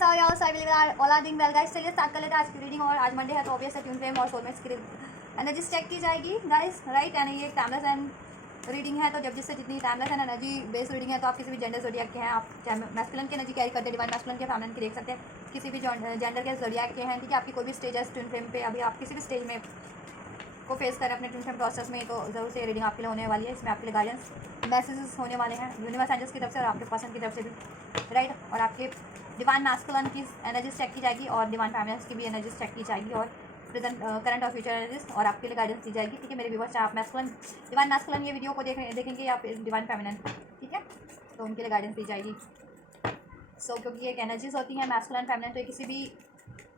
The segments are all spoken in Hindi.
Guys how are I believe all are doing well guys. चलिए स्टार्ट कर लेते हैं आज की रीडिंग। और आज मंडे है तो ऑब्वियस है ट्यून फ्लेम और सोलमेट्स की एनर्जी चेक की जाएगी गाइस, राइट। एंड ये टाइमलेस एंड रीडिंग है, तो जब जिससे जितनी timeless and energy based reading है, तो आप किसी भी जेंडर ज़ोडिएक के हैं, आप चाहे मैस्कुलिन की एनर्जी कैरी करते हैं, डिवाइन मैस्कुलिन के फेमिनिन की देख सकते हैं, किसी भी जेंडर के ज़ोडिएक के हैं, ठीक है। आपकी कोई भी स्टेज है ट्यून फ्लेम पे, अभी आप किसी भी स्टेज में को फेस करें अपने ट्यून फ्लेम प्रोसेस में, तो ज़रूर से रीडिंग आपके लिए होने वाली है। इसमें आपके लिए गाइडेंस मैसेजेस होने वाले हैं यूनिवर्स एंजल्स की तरफ से और आपके पर्सन की तरफ से भी, राइट। और आपके डिवाइन मैस्कुलिन की एनर्जीज चेक की जाएगी और डिवाइन फेमिनिन की भी एनर्जीज चेक की जाएगी और प्रेजेंट करंट और फ्यूचर एनर्जीज और आपके लिए गाइडेंस दी जाएगी, ठीक है। मेरे व्यूअर्स, आप मैस्कुलिन डिवाइन मैस्कुलिन ये वीडियो को देखेंगे या डिवाइन फेमिनिन, ठीक है, तो उनके लिए गाइडेंस दी जाएगी। क्योंकि एक एनर्जीज होती हैं मैस्कुलिन फेमिनिन, तो ये किसी भी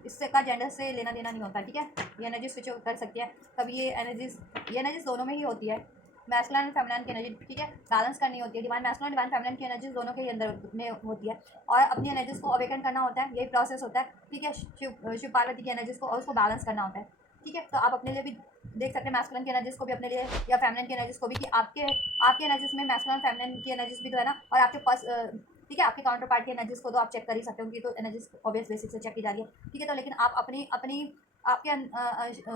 इससे का जेंडर से लेना देना नहीं होता, ठीक है। ये एनर्जी स्विच कर सकती है कभी, ये एनर्जीज दोनों में ही होती है, मैस्कुलिन एंड फेमिनिन की एनर्जी, ठीक है, बैलेंस करनी होती है। डिवाइन मैस्कुलिन डिवाइन फेमिनिन की एनर्जीज दोनों के ही अंदर में होती है और अपनी एनर्जीज को अवेकन करना होता है, यही प्रोसेस होता है, ठीक है। शिव पार्वती की एनर्जीज को और उसको बैलेंस करना होता है, ठीक है। तो आप अपने लिए भी देख सकते हैं मैस्कुलिन की एनर्जीज को भी अपने लिए या फेमिनिन की एनर्जीज को भी, कि आपके एनर्जीज में मैस्कुलिन फेमिनिन की एनर्जीज भी तो है ना, और आपके पास ठीक है, आपके काउंटर पार्ट की एनर्जीज को तो आप चेक कर ही सकते हो, उनकी तो एनर्जीज ऑब्वियस बेसिक से चेक की जा रही है, ठीक है। तो लेकिन आप अपनी अपनी आपके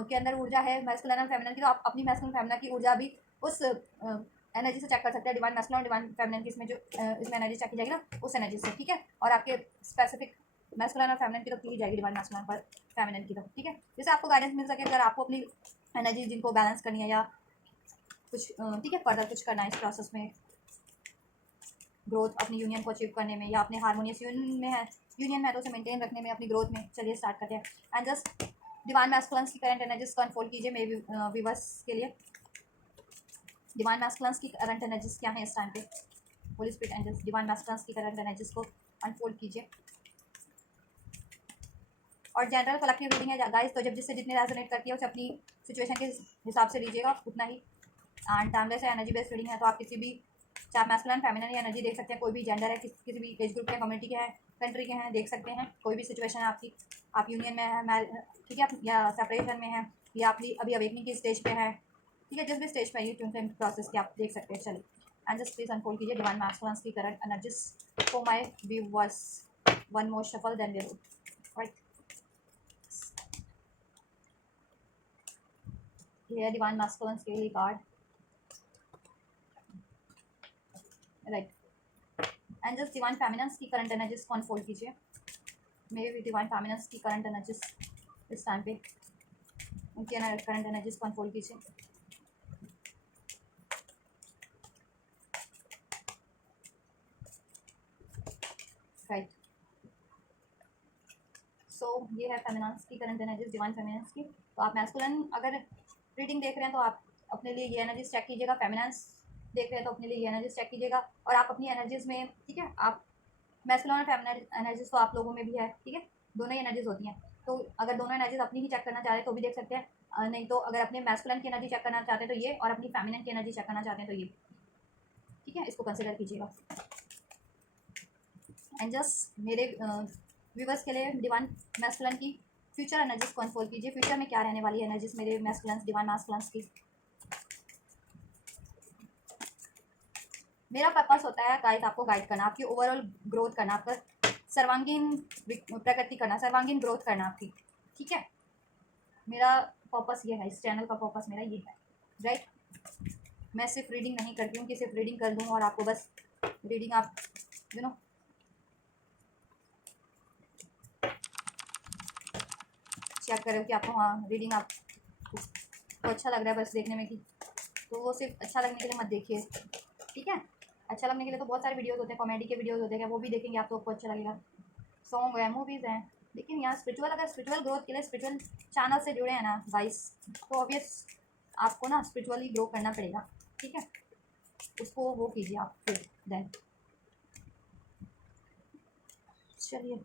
के अंदर ऊर्जा है मैस्कुलिन और फेमिनिन की, तो आप अपनी मैस्कुलिन फेमिनिन की ऊर्जा भी उस एनर्जी से चेक कर सकते हैं, डिवाइन मैस्कुलिन और डिवाइन फेमिनिन की इसमें जो इसमें एनर्जी चेक की जाएगी ना, उस एनर्जी से, ठीक है। और आपके स्पेसिफिक मैस्कुलिन और फेमिनिन की तो की जाएगी, डिवाइन मैस्कुलिन पर फेमिनिन की तो, ठीक है। जैसे आपको गाइडेंस मिल सके अगर आपको अपनी एनर्जी जिनको बैलेंस करनी है या कुछ, ठीक है, फर्दर कुछ करना है इस प्रोसेस में, ग्रोथ अपनी यूनियन को अचीव करने में, या अपने हार्मोनियस यूनियन में तो उसे मेंटेन रखने में, अपनी ग्रोथ में। चलिए स्टार्ट करते हैं। एंड जस्ट डिवाइन मैस्कुलिन्स की करंट एनर्जीज को अनफोल्ड कीजिए मेरे व्यूवर्स के लिए। डिवाइन मैस्कुलिन्स की करंट एनर्जीज क्या है इस टाइम पे, holy spirit angels divine masculines की करंट एनर्जीज को अनफोल्ड कीजिए। और जनरल कलेक्टिव रीडिंग है गाइस, तो जब जिससे जितने रेजोनेट करती है उसे अपनी सिचुएशन के हिसाब से लीजिएगा उतना ही। एंड टाइमलेस है, एनर्जी बेस्ड रीडिंग है, तो आप किसी भी चाहे मैस्कुलिन फेमिनिन या एनर्जी देख सकते हैं, कोई भी जेंडर है, किसी भी एज ग्रुप के, कम्युनिटी के हैं, कंट्री के हैं, देख सकते हैं। कोई भी सिचुएशन है आपकी, आप यूनियन में है, ठीक है, या सेपरेशन में है, या आप अभी अवेकनिंग की स्टेज पे है, ठीक है, जिस भी स्टेज पे है ये ट्यून फ्लेम प्रोसेस की आप देख सकते हैं। चलिए एंड जस्ट प्लीज अनफोल्ड कीजिए डिवाइन मैस्कुलिन्स की current energies for my viewers. One more shuffle then we will, right. ये डिवाइन मैस्कुलिन्स के लिए card, right. And just divine feminines की करंट एनर्जीज को अनफोल्ड कीजिए मेरे भी डिवाइन फेमिनिन्स की करंट एनर्जीज इस टाइम पे, उनकी करंट एनर्जीज को अनफोल्ड कीजिए। राइट, सो ये है फेमिनिन्स की करंट एनर्जीज, डिवाइन फेमिनिन्स की। तो आप मैस्कुलिन अगर रीडिंग देख रहे हैं तो आप अपने लिए ये एनर्जीज चेक कीजिएगा, फेमिनिन्स देख रहे हैं तो अपने लिए ये एनर्जीज चेक कीजिएगा। और आप अपनी एनर्जीज में, ठीक है, आप मैस्कुलिन और फेमिनिन एनर्जीज तो आप लोगों में भी है, ठीक है, दोनों ही एनर्जीज होती हैं। तो अगर दोनों एनर्जीज अपनी ही चेक करना चाह रहे हैं तो भी देख सकते हैं, नहीं तो अगर अपने मैस्कुलिन की एनर्जी चेक करना चाहते हैं तो ये, और अपनी फेमिनिन की एनर्जी चेक करना चाहते हैं तो ये, ठीक है, इसको कंसिडर कीजिएगा। एंड जस्ट मेरे व्यूवर्स के लिए डिवाइन मैस्कुलिन की फ्यूचर एनर्जीज को अनफोल्ड कीजिए। फ्यूचर में क्या रहने वाली है एनर्जीज मेरे मैस्कुलिन डिवाइन मैस्कुलिन की। मेरा पर्पस होता है गाइड आपको गाइड करना, आपकी ओवरऑल ग्रोथ करना, आपका सर्वांगीण प्रगति करना, सर्वांगीण ग्रोथ करना आपकी, ठीक है। मेरा पर्पस ये है, इस चैनल का पर्पस मेरा ये है, राइट। मैं सिर्फ रीडिंग नहीं करती हूँ कि सिर्फ रीडिंग कर दूँ और आपको बस रीडिंग आप यू नो चेक करो कि आपको, हाँ, रीडिंग आपको अच्छा लग रहा है बस देखने में, कि तो वो सिर्फ अच्छा लगने के लिए मत देखिए, ठीक है। अच्छा लगने के लिए तो बहुत सारे वीडियोस होते हैं, कॉमेडी के वीडियोस होते हैं, वो भी देखेंगे आप तो आपको अच्छा लगेगा। सॉन्ग है, मूवीज़ हैं, लेकिन यहाँ स्पिरिचुअल, अगर स्पिरिचुअल ग्रोथ के लिए स्पिरिचुअल चैनल से जुड़े हैं ना गाइस, तो ऑब्वियस आपको ना स्पिरिचुअली ग्रो करना पड़ेगा, ठीक है। उसको वो कीजिए आप फिर देन। चलिए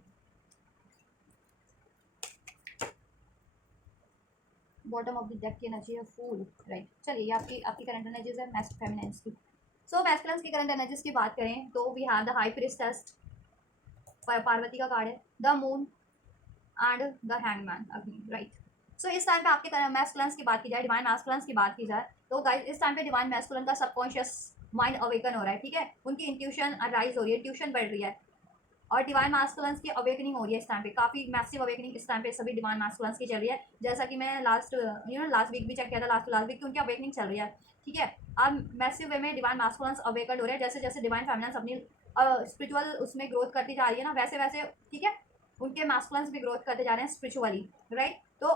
बॉटम ऑफ द डेक की एनर्जी है फूल, राइट। चलिए ये आपकी करंट एनर्जीज है मैस्क फेमिनिन्स की। सो मैस्कुलिन्स की करंट एनर्जीज की बात करें तो we have the high priestess, Parvati का कार्ड है, the moon and the hangman again, right. So इस टाइम पे आपके मैस्कुलिन्स की बात की जाए, डिवाइन मैस्कुलिन्स की बात की जाए, तो गाइस इस टाइम पे डिवाइन मैस्कुलिन का सबकॉन्शियस माइंड अवेकन हो रहा है, ठीक है। उनकी इंट्यूशन अराइज हो रही है, इंट्यूशन बढ़ रही है, और डिवाइन मास्कुलेंस की अवेकनिंग हो रही है इस टाइम पे, काफ़ी मैसिव अवेकनिंग इस टाइम पे सभी डिवाइन मास्कुलेंस की चल रही है। जैसा कि मैं लास्ट वीक भी चेक किया था, लास्ट वीक की उनकी अवेकनिंग चल रही है, ठीक है। अब मैसिव वे में डिवाइन मास्कुलेंस अवेकन हो रहे हैं, जैसे जैसे डिवाइन फेमिनिन्स अपनी स्पिरिचुअल उसमें ग्रोथ करती जा रही है ना, वैसे वैसे, ठीक है, उनके मास्कुलेंस भी ग्रोथ करते जा रहे हैं स्पिरिचुअली, राइट। तो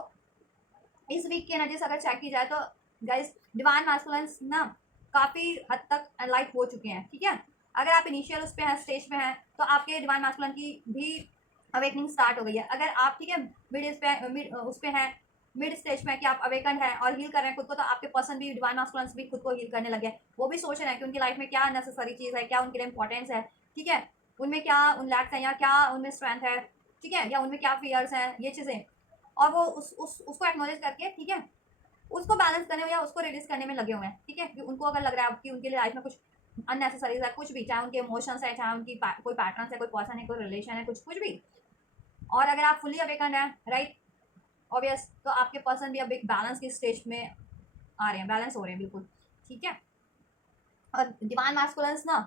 इस वीक की एनर्जीज अगर चेक की जाए तो गाइस डिवाइन मास्कुलेंस ना काफ़ी हद तक एनलाइट हो चुके हैं, ठीक है। अगर आप इनिशियल उस पे हैं, स्टेज पे हैं, तो आपके डिवाइन मास्कुलेंस की भी अवेकनिंग स्टार्ट हो गई है। अगर आप, ठीक है, उस पे हैं, मिड स्टेज में, कि आप अवेकन है और हील कर रहे हैं खुद को, तो आपके पर्सन भी डिवाइन मास्कुलेंस भी खुद को हील करने लगे हैं। वो भी सोच रहे हैं कि उनकी लाइफ में क्या नेसेसरी चीज़ है, क्या उनके लिए इंपॉर्टेंस है, ठीक है, उनमें क्या उन लैक्स है या क्या उनमें स्ट्रेंथ है, ठीक है, या उनमें क्या फियर्स हैं, ये चीज़ें। और वो उसको एक्नॉलेज करके, ठीक है, उसको बैलेंस करने में या उसको रिलीज करने में लगे हुए हैं, ठीक है। कि उनको अगर लग रहा है कि उनके लिए लाइफ में कुछ अननेसेसरीज है, कुछ भी, चाहे उनके इमोशंस है, चाहे उनकी कोई पैटर्न है, कोई पर्सन है, कोई रिलेशन है, कुछ कुछ भी। और अगर आप फुली अवेकन है, राइट, ऑब्वियस, तो आपके पर्सन भी अब एक बैलेंस की स्टेज में आ रहे हैं, बैलेंस हो रहे हैं बिल्कुल, ठीक है। और डिवाइन मास्कुलेंस ना,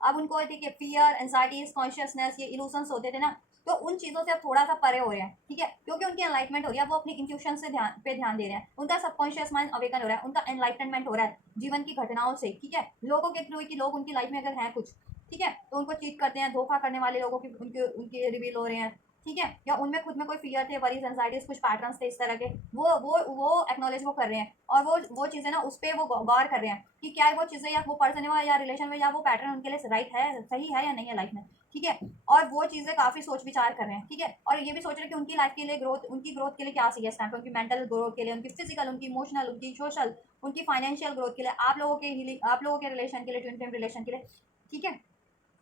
अब उनको देखिए फियर, एंजाइटीज, कॉन्शियसनेस, ये इल्यूशंस होते थे ना, तो उन चीज़ों से अब थोड़ा सा परे हो रहे हैं, ठीक है, क्योंकि उनकी एनलाइटमेंट हो रही है, वो अपनी इंट्यूशन से ध्यान दे रहे हैं, उनका सबकॉन्शियस माइंड अवेकन हो रहा है, उनका एनलाइटमेंट हो रहा है जीवन की घटनाओं से, ठीक है, लोगों के थ्रू, कि लोग उनकी लाइफ में अगर हैं कुछ, ठीक है, तो उनको चीट करते हैं, धोखा करने वाले लोगों की उनके उनके रिवील हो रहे हैं, ठीक है, या उनमें खुद में कोई फियर थे, वरीज, एंजाइटीज, कुछ पैटर्न्स थे इस तरह के, वो एक्नॉलेज वो कर रहे हैं, और वो चीज़ें ना उस पर वो गौर कर रहे हैं कि क्या वो चीज़ें या वो पर्सन है या रिलेशन में या वो पैटर्न उनके लिए राइट है, सही है या नहीं है लाइफ में, ठीक है। और वो चीज़ें काफ़ी सोच विचार कर रहे हैं, ठीक है, और ये भी सोच रहे हैं कि उनकी लाइफ के लिए ग्रोथ, उनकी ग्रोथ के लिए क्या चाहिए इस टाइम पे, उनकी मेंटल ग्रोथ के लिए, उनकी फिजिकल, उनकी इमोशनल, उनकी सोशल, उनकी फाइनेंशियल ग्रोथ के लिए, आप लोगों के हीलिंग, आप लोगों के रिलेशन के लिए, ट्विन फ्लेम रिलेशन के लिए, ठीक है,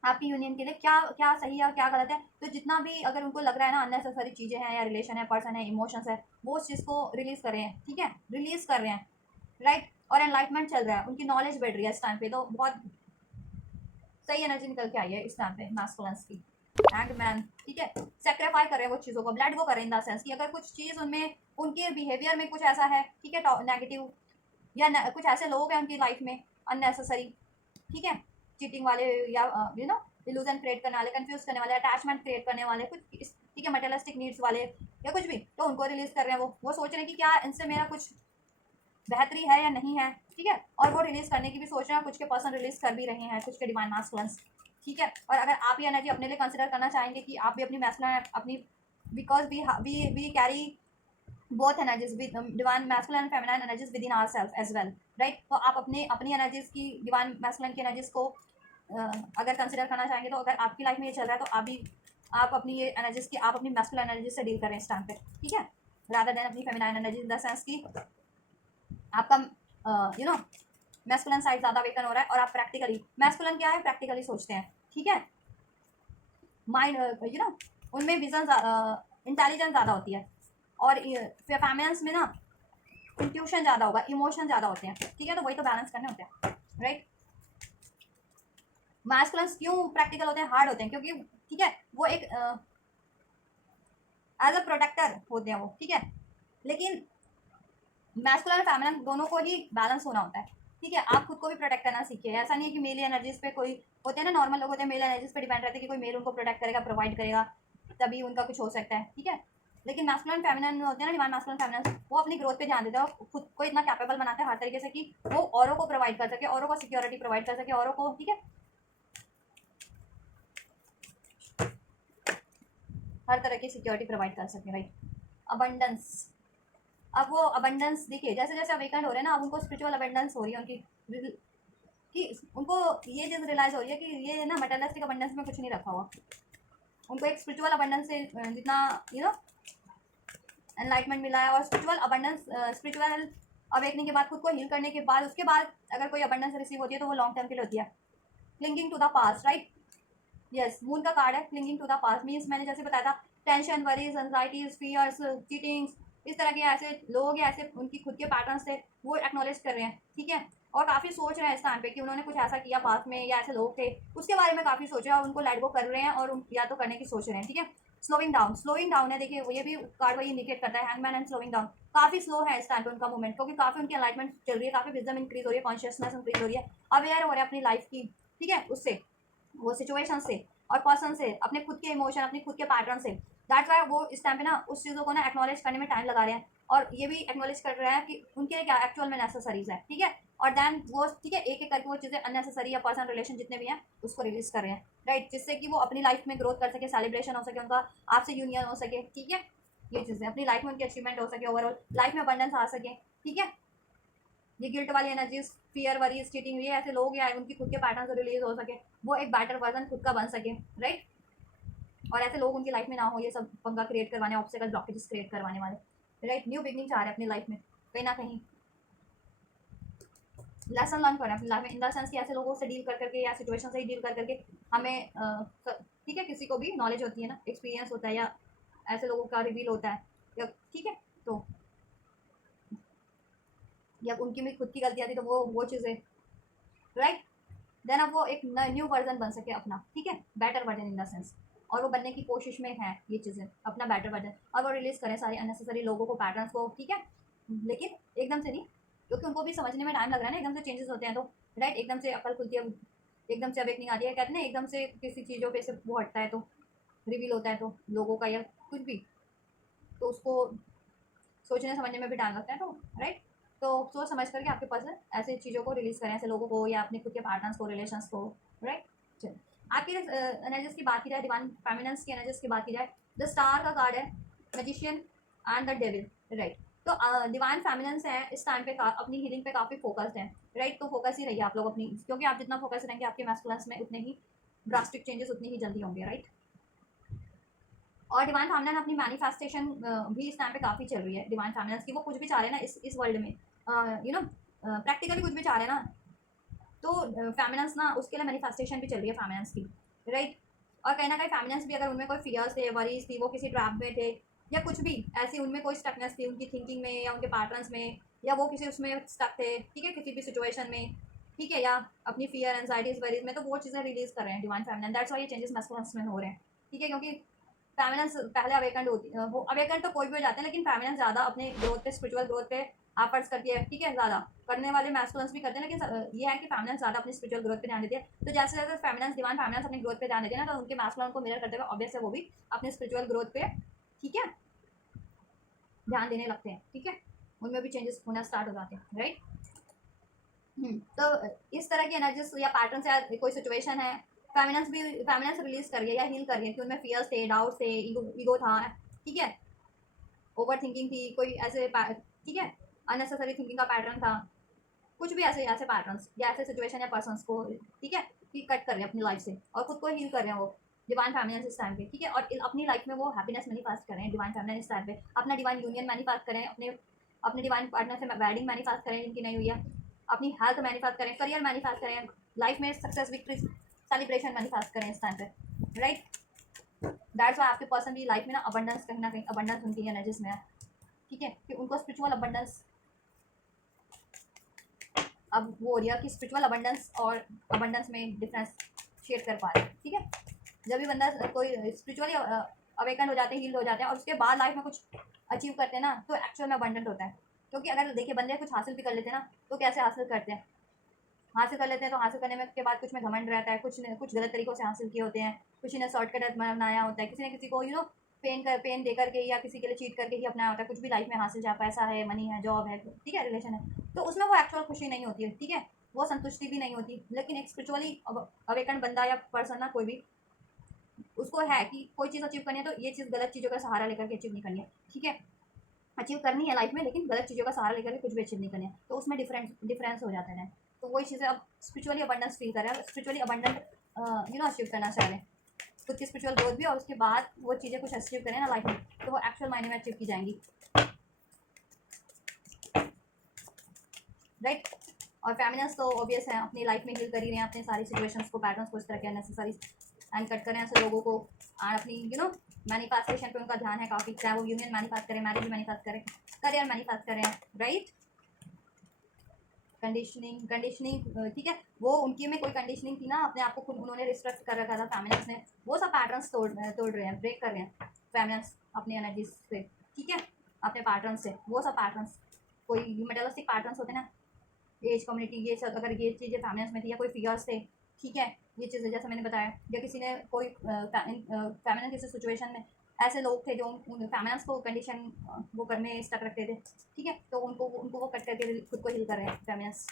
आपकी यूनियन के लिए क्या क्या सही है और क्या गलत है। तो जितना भी अगर उनको लग रहा है ना अननेसेसरी चीज़ें हैं, या रिलेशन है, पर्सन है, इमोशंस है, वो उस चीज़ को रिलीज कर रहे हैं, ठीक है, रिलीज कर रहे हैं, राइट। और एनलाइटमेंट चल रहा है, उनकी नॉलेज बढ़ रही है इस टाइम पे, तो बहुत सही एनर्जी निकल के आई है इस टाइम पे मास्कुलेंस की। एंड मैन, ठीक है, सेक्रीफाई कर रहे हैं वो चीज़ों को, ब्लड वो कर रहे हैं इन द सेंस कि अगर कुछ चीज़ उनमें, उनके बिहेवियर में कुछ ऐसा है, ठीक है, नेगेटिव, या कुछ ऐसे लोग हैं उनकी लाइफ में अननेसेसरी, ठीक है, चीटिंग वाले, या इल्यूजन क्रिएट करने वाले, कंफ्यूज करने वाले, अटैचमेंट क्रिएट करने वाले, कुछ ठीक है, मटेरियलिस्टिक नीड्स वाले, या कुछ भी, तो उनको रिलीज कर रहे हैं। वो सोच रहे हैं कि क्या इनसे मेरा कुछ बेहतरी है या नहीं है, ठीक है, और वो रिलीज करने की भी सोच रहे हैं, कुछ के पर्सन रिलीज कर भी रहे हैं, कुछ के डिवाइन मास्कुलेंस, ठीक है। और अगर आप ये एनर्जी अपने लिए कंसिडर करना चाहेंगे कि आप भी अपनी मैस्कुलिन अपनी, because we carry both energies, divine masculine and feminine energies with in ourselves as well, right. तो आप अपने अपनी एनर्जीज की, डिवाइन मैस्कुलिन की एनर्जीज को अगर कंसिडर करना चाहेंगे, तो अगर आपकी लाइफ में ये चल रहा है, तो आप अपनी ये एनर्जीज की, आप अपनी मैस्कुलिन एनर्जीज से डील करें इस टाइम पे, ठीक है, रादर देन अपनी feminine energy, in the sense की आपका मैस्कुलिन साइड ज़्यादा वेकन हो रहा है, और आप प्रैक्टिकली, मैस्कुलिन क्या है, प्रैक्टिकली सोचते हैं, ठीक है, माइंड, उनमें विजन, इंटेलिजेंस ज़्यादा होती है, और फेमिनिन्स में ना इंट्यूशन ज़्यादा होगा, इमोशन ज़्यादा होते हैं, ठीक है, तो वही तो बैलेंस करने होते हैं, राइट। मैस्कुलिन्स क्यों प्रैक्टिकल होते हैं, हार्ड होते हैं, क्योंकि, ठीक है, वो एक एज अ प्रोटेक्टर होते हैं वो, ठीक है, लेकिन मैस्कुलिन और फेमिनिन दोनों को ही बैलेंस होना होता है, ठीक है। आप खुद को भी प्रोटेक्ट करना सीखिए, ऐसा नहीं है कि मेल एनर्जीज पे कोई होते हैं ना, नॉर्मल लोग होते हैं मेल एनर्जीज पे डिपेंड रहते हैं कि कोई मेल उनको प्रोटेक्ट करेगा, प्रोवाइड करेगा, तभी उनका कुछ हो सकता है, ठीक है। लेकिन मैस्कुलिन फेमिनिन होते हैं ना, डिवाइन मैस्कुलिन फेमिनिन, वो अपनी ग्रोथ पे ध्यान देते हैं और खुद को इतना कैपेबल बनाते हैं हर तरीके से कि वो औरों को प्रोवाइड कर सके, औरों को सिक्योरिटी प्रोवाइड कर सके, औरों को, ठीक है, हर तरह की सिक्योरिटी प्रोवाइड कर सके, राइट। अबंडेंस, अब वो अबंडेंस देखिए, जैसे जैसे अवेकन हो रहे हैं ना, अब उनको स्पिरिचुअल अबंडेंस हो रही है उनकी, कि उनको ये चीज़ रियलाइज हो रही है कि ये ना मटेरियलिस्टिक अबंडेंस में कुछ नहीं रखा हुआ, उनको एक स्पिरिचुअल अबंडेंस से जितना एनलाइटमेंट मिला है, और स्पिरिचुअल अबंडेंस, स्पिरिचुअल अवेकनिंग के बाद, खुद को हील करने के बाद, उसके बाद अगर कोई अबंडेंस रिसीव होती है, तो वो लॉन्ग टर्म के लिए होती है। Clinging to the past, right, yes, moon का कार्ड है, clinging to the past means मैंने जैसे बताया था, tension, worries, anxieties, fears, cheatings, इस तरह के ऐसे लोग या ऐसे उनकी खुद के पैटर्न्स थे, वो एक्नॉलेज कर रहे हैं, ठीक है, और काफ़ी सोच रहे हैं इस टाइम पे कि उन्होंने कुछ ऐसा किया पास में, या ऐसे लोग थे, उसके बारे में काफ़ी सोचा, और उनको लेट गो कर रहे हैं, और या तो करने की सोच रहे हैं, ठीक है। स्लोइंग डाउन है, देखिए ये भी कार्ड वही इंडिकेट करता है, हैंगमैन एंड स्लोइंग डाउन, काफ़ी स्लो है इस टाइम पे उनका मूवमेंट, क्योंकि काफ़ी उनकी एनलाइटमेंट चल रही है, काफ़ी विजडम इंक्रीज हो रही है, कॉन्शियसनेस इंक्रीज हो रही है, अवेयर हो रहे हैं अपनी लाइफ की, ठीक है, उससे, वो सिचुएशन से, और पर्सन से, अपने खुद के इमोशन, अपने खुद के पैटर्न से। दैट्स वाई वो इस टाइम पे ना उस चीज़ों को ना एक्नॉलेज करने में टाइम लगा रहे हैं, और ये भी एक्नॉलेज कर रहे हैं कि उनके लिए क्या एक्चुअल में नेसेसरीज है, ठीक है। और देन वो ठीक है एक एक करके वो चीज़ें अननेसेसरी या पर्सनल रिलेशन जितने भी हैं उसको रिलीज कर रहे हैं, राइट, जिससे कि वो अपनी लाइफ में ग्रोथ कर सके, सेलिब्रेशन हो सके उनका, आपसे यूनियन हो सके, ठीक है। ये चीज़ें अपनी लाइफ में उनकी अचीवमेंट हो सके, ओवरऑल लाइफ में अबंडेंस आ सके, ठीक है। ये गिल्ट वाली एनर्जीज, फियर, वरीज, चीटिंग, ये ऐसे लोग या उनकी खुद के पैटर्न से रिलीज हो सके, वो एक बेटर वर्जन खुद का बन सके, राइट। और ऐसे लोग उनकी लाइफ में ना हो, ये सब पंगा क्रिएट करवाने, ऑब्स्टेकल ब्लॉकेजेस क्रिएट करवाने वाले, राइट। न्यू बिगनिंग चाह रहे हैं अपनी लाइफ में, कहीं ना कहीं लेसन लर्न करें अपनी लाइफ में, इन द सेंस कि ऐसे लोगों से डील कर करके या सिचुएशन से ही डील कर करके हमें ठीक है, किसी को भी नॉलेज होती है ना, एक्सपीरियंस होता है, या ऐसे लोगों का रिवील होता है, या ठीक है, तो या उनकी भी खुद की गलतियाँ थी, तो वो चीज़ें, राइट। देन अब वो एक न्यू वर्जन बन सके अपना, ठीक है, better version in the sense, और वो बनने की कोशिश में है ये चीज़ें, अपना बेटर वर्जन, और वो रिलीज करें सारे अननेसेसरी लोगों को, पैटर्न्स को, ठीक है, लेकिन एकदम से नहीं, क्योंकि उनको भी समझने में टाइम लग रहा है ना, एकदम से चेंजेस होते हैं तो, राइट, एकदम से अकल खुलती है, एकदम से अवेकनिंग आती है, कहते हैं ना, एकदम से किसी चीज़ों पे से वो हटता है तो रिवील होता है तो लोगों का या कुछ भी, तो उसको सोचने समझने में भी टाइम लगता है तो, राइट। तो सोच समझ करके आपके पास ऐसे चीज़ों को रिलीज करें, ऐसे लोगों को या अपने खुद के पार्टनर्स को, रिलेशंस को, राइट। चलिए आपकी एनर्जीज की बात की जाए, डिवाइन फेमिनिन्स की एनर्जीज की बात की जाए, द स्टार का कार्ड है, magician and the devil, right. तो डिवाइन फेमिनिन्स है इस टाइम पे अपनी हीलिंग पे काफ़ी फोकस्ड है, राइट। तो फोकस ही रहिए आप लोग अपनी, क्योंकि आप जितना फोकस रहेंगे आपके मैस्कुलिन्स में उतने ही ड्रास्टिक चेंजेस उतनी ही जल्दी होंगे, राइट। और डिवाइन फेमिनिन अपनी मैनिफेस्टेशन भी इस टाइम पे काफ़ी चल रही है डिवाइन फेमिनिन्स की, वो कुछ भी चाह रहे हैं ना इस वर्ल्ड में, यू नो प्रैक्टिकली कुछ भी चाह रहे हैं ना, तो फेमिनिन्स ना उसके लिए मैनिफेस्टेशन भी चल रही है फेमिनिन्स की, राइट। और कहीं ना कहीं फेमिनिन्स भी अगर उनमें कोई फियर्स थे, वरीज थी, वो किसी ट्रैप में थे, या कुछ भी ऐसी उनमें कोई स्टकनेस थी उनकी थिंकिंग में या उनके पैटर्न्स में, या वो किसी उसमें स्टक थे, ठीक है, किसी भी सिचुएशन में, ठीक है, या अपनी फियर एंजाइटीज वरीज में, तो वो चीज़ें रिलीज कर रहे हैं डिवाइन फेमिनिन, दैट्स वाई ये चेंजेस मैस्कुलिन्स में हो रहे हैं, ठीक है। क्योंकि फेमिनिन्स पहले अवेकेंड होती, वो अवेकेंड तो कोई भी हो जाते हैं, लेकिन फेमिनिन ज़्यादा अपने ग्रोथ पे, स्पिरिचुअल ग्रोथ पे एफर्ट्स करती है, ठीक है, ज़्यादा करने वाले मैस्कुलिन्स भी करते हैं, लेकिन ये है कि फेमिनिन ज़्यादा अपनी स्पिरिचुअल ग्रोथ पे ध्यान देती है। तो जैसे जैसे फेमिनिन डिवाइन फेमिनिन अपनी ग्रोथ पे ध्यान देते हैं ना, तो उनके मैस्कुलिन को मिरर करते हुए ऑब्वियस है वो भी अपने स्पिरिचुअल ग्रोथ पे, ठीक है, ध्यान देने लगते हैं, ठीक है, उनमें भी चेंजेस होना स्टार्ट हो जाते हैं, राइट। तो इस तरह की एनर्जीज या पैटर्न या कोई सिचुएशन है, फेमिनिन्स भी फेमिनिन्स रिलीज कर रही है या हील कर रही है कि उनमें फियर्स थे, डाउट्स थे, ईगो था, ठीक है, ओवर थिंकिंग थी, कोई ऐसे ठीक है, अननेसेसरी थिंकिंग का पैटर्न था, कुछ भी ऐसे ऐसे पैटर्न्स या ऐसे सिचुएशन या पर्सन्स को, ठीक है, कि कट कर रहे हैं अपनी लाइफ से और खुद को हील कर रहे हैं वो डिवाइन फेमिनिन इस टाइम पे, ठीक है। और अपनी लाइफ में वो हैप्पीनेस मैनिफेस्ट कर रहे हैं डिवाइन फेमिनिन इस टाइम पे, अपना डिवाइन यूनियन मैनिफेस्ट करें, अपने अपने डिवाइन पार्टनर से वेडिंग मैनिफेस्ट करें जिनकी नहीं हुई है, अपनी हेल्थ मैनिफेस्ट करें, करियर मैनिफेस्ट करें, लाइफ में सक्सेस, विक्ट्री, सेलिब्रेशन मैनिफेस्ट करें इस टाइम पे, राइट। दैट्स वाई आपके पर्सन की लाइफ में ना अबंडेंस, कहीं ना कहीं अबंडेंस उनकी एनर्जीज में है, ठीक है, कि उनको स्पिरिचुअल अबंडेंस अब वो हो रही है कि स्पिरिचुअल अबंडेंस और अबंडेंस में डिफरेंस शेयर कर पा रहे हैं, ठीक है। जब भी बंदा कोई स्पिरिचुअली अवेकन हो जाते हैं, हील हो जाते हैं और उसके बाद लाइफ में कुछ अचीव करते हैं ना, तो एक्चुअल में अबंडेंट होता है। क्योंकि अगर देखिए बंदे कुछ हासिल भी कर लेते हैं ना, तो कैसे हासिल करते हैं, हासिल कर लेते हैं तो हासिल करने में के बाद कुछ में घमंड रहता है, कुछ गलत तरीकों से हासिल किए होते हैं, किसी ने शॉर्टकट बनाया होता है, किसी ने किसी को पेन दे करके या किसी के लिए चीट करके ही अपनाया होता है, कुछ भी लाइफ में हासिल, चाहे पैसा है, मनी है, जॉब है, ठीक है, रिलेशन है, तो उसमें वो एक्चुअल खुशी नहीं होती है, ठीक है, वो संतुष्टि भी नहीं होती। लेकिन एक स्पिरिचुअली अवेकन बंदा या पर्सन ना कोई भी, उसको है कि कोई चीज़ अचीव करनी है तो ये चीज़ गलत चीज़ों का सहारा लेकर के अचीव नहीं करनी है, ठीक है, अचीव करनी है लाइफ में, लेकिन गलत चीज़ों का सहारा लेकर के कुछ भी अचीव नहीं करनी है, तो उसमें डिफरेंस हो जाता है। तो वही चीज़ें अब स्पिरिचुअली अबंडेंस फील कर रहे हैं, स्पिरिचुअली अबंडेंट अचीव करना चाह रहे हैं, खुद की स्पिरिचुअल ग्रोथ भी, और उसके बाद वो चीज़ें कुछ अचीव करें ना लाइफ में, तो वो एक्चुअल मायने में अचीव की जाएंगी, राइट। और फेमिनिन्स तो ऑब्वियस है अपनी लाइफ में हील कर ही रहे हैं अपने सारी सिचुएशंस को, पैटर्न्स को, इस तरह के अननेसेसरी एंड कट करें ऐसे लोगों को, और अपनी मैनिफेस्टेशन पे उनका ध्यान है काफ़ी, चाहे वो यूनियन मैनिफेस्ट करें, मैरिज मैनिफेस्ट करें, करियर मैनिफेस्ट करें, राइट। कंडीशनिंग ठीक है, वो उनकी में कोई कंडीशनिंग थी ना, अपने आप को खुद उन्होंने रिस्ट्रिक्ट कर रखा था फेमिनिन्स ने, वो सब पैटर्न्स तोड़ रहे हैं, ब्रेक कर रहे हैं फेमिनिन्स अपनी एनर्जी से, ठीक है, अपने पैटर्न से, वो सब पैटर्न्स, कोई मेटलिस्टिक पैटर्न्स होते हैं ना, एज कम्युनिटी, ये सब, अगर ये चीज़ें फेमिनिन्स में थी, या कोई फियर्स थे, ठीक है, ये चीज़ें जैसा मैंने बताया, या किसी ने कोई फेमिनिन किसी सिचुएशन में ऐसे लोग थे जो फेमिनिन्स को कंडीशन वो करने स्टक रखते थे, ठीक है, तो उनको उनको वो कट करके खुद को हील कर रहे हैं फेमिनिन्स,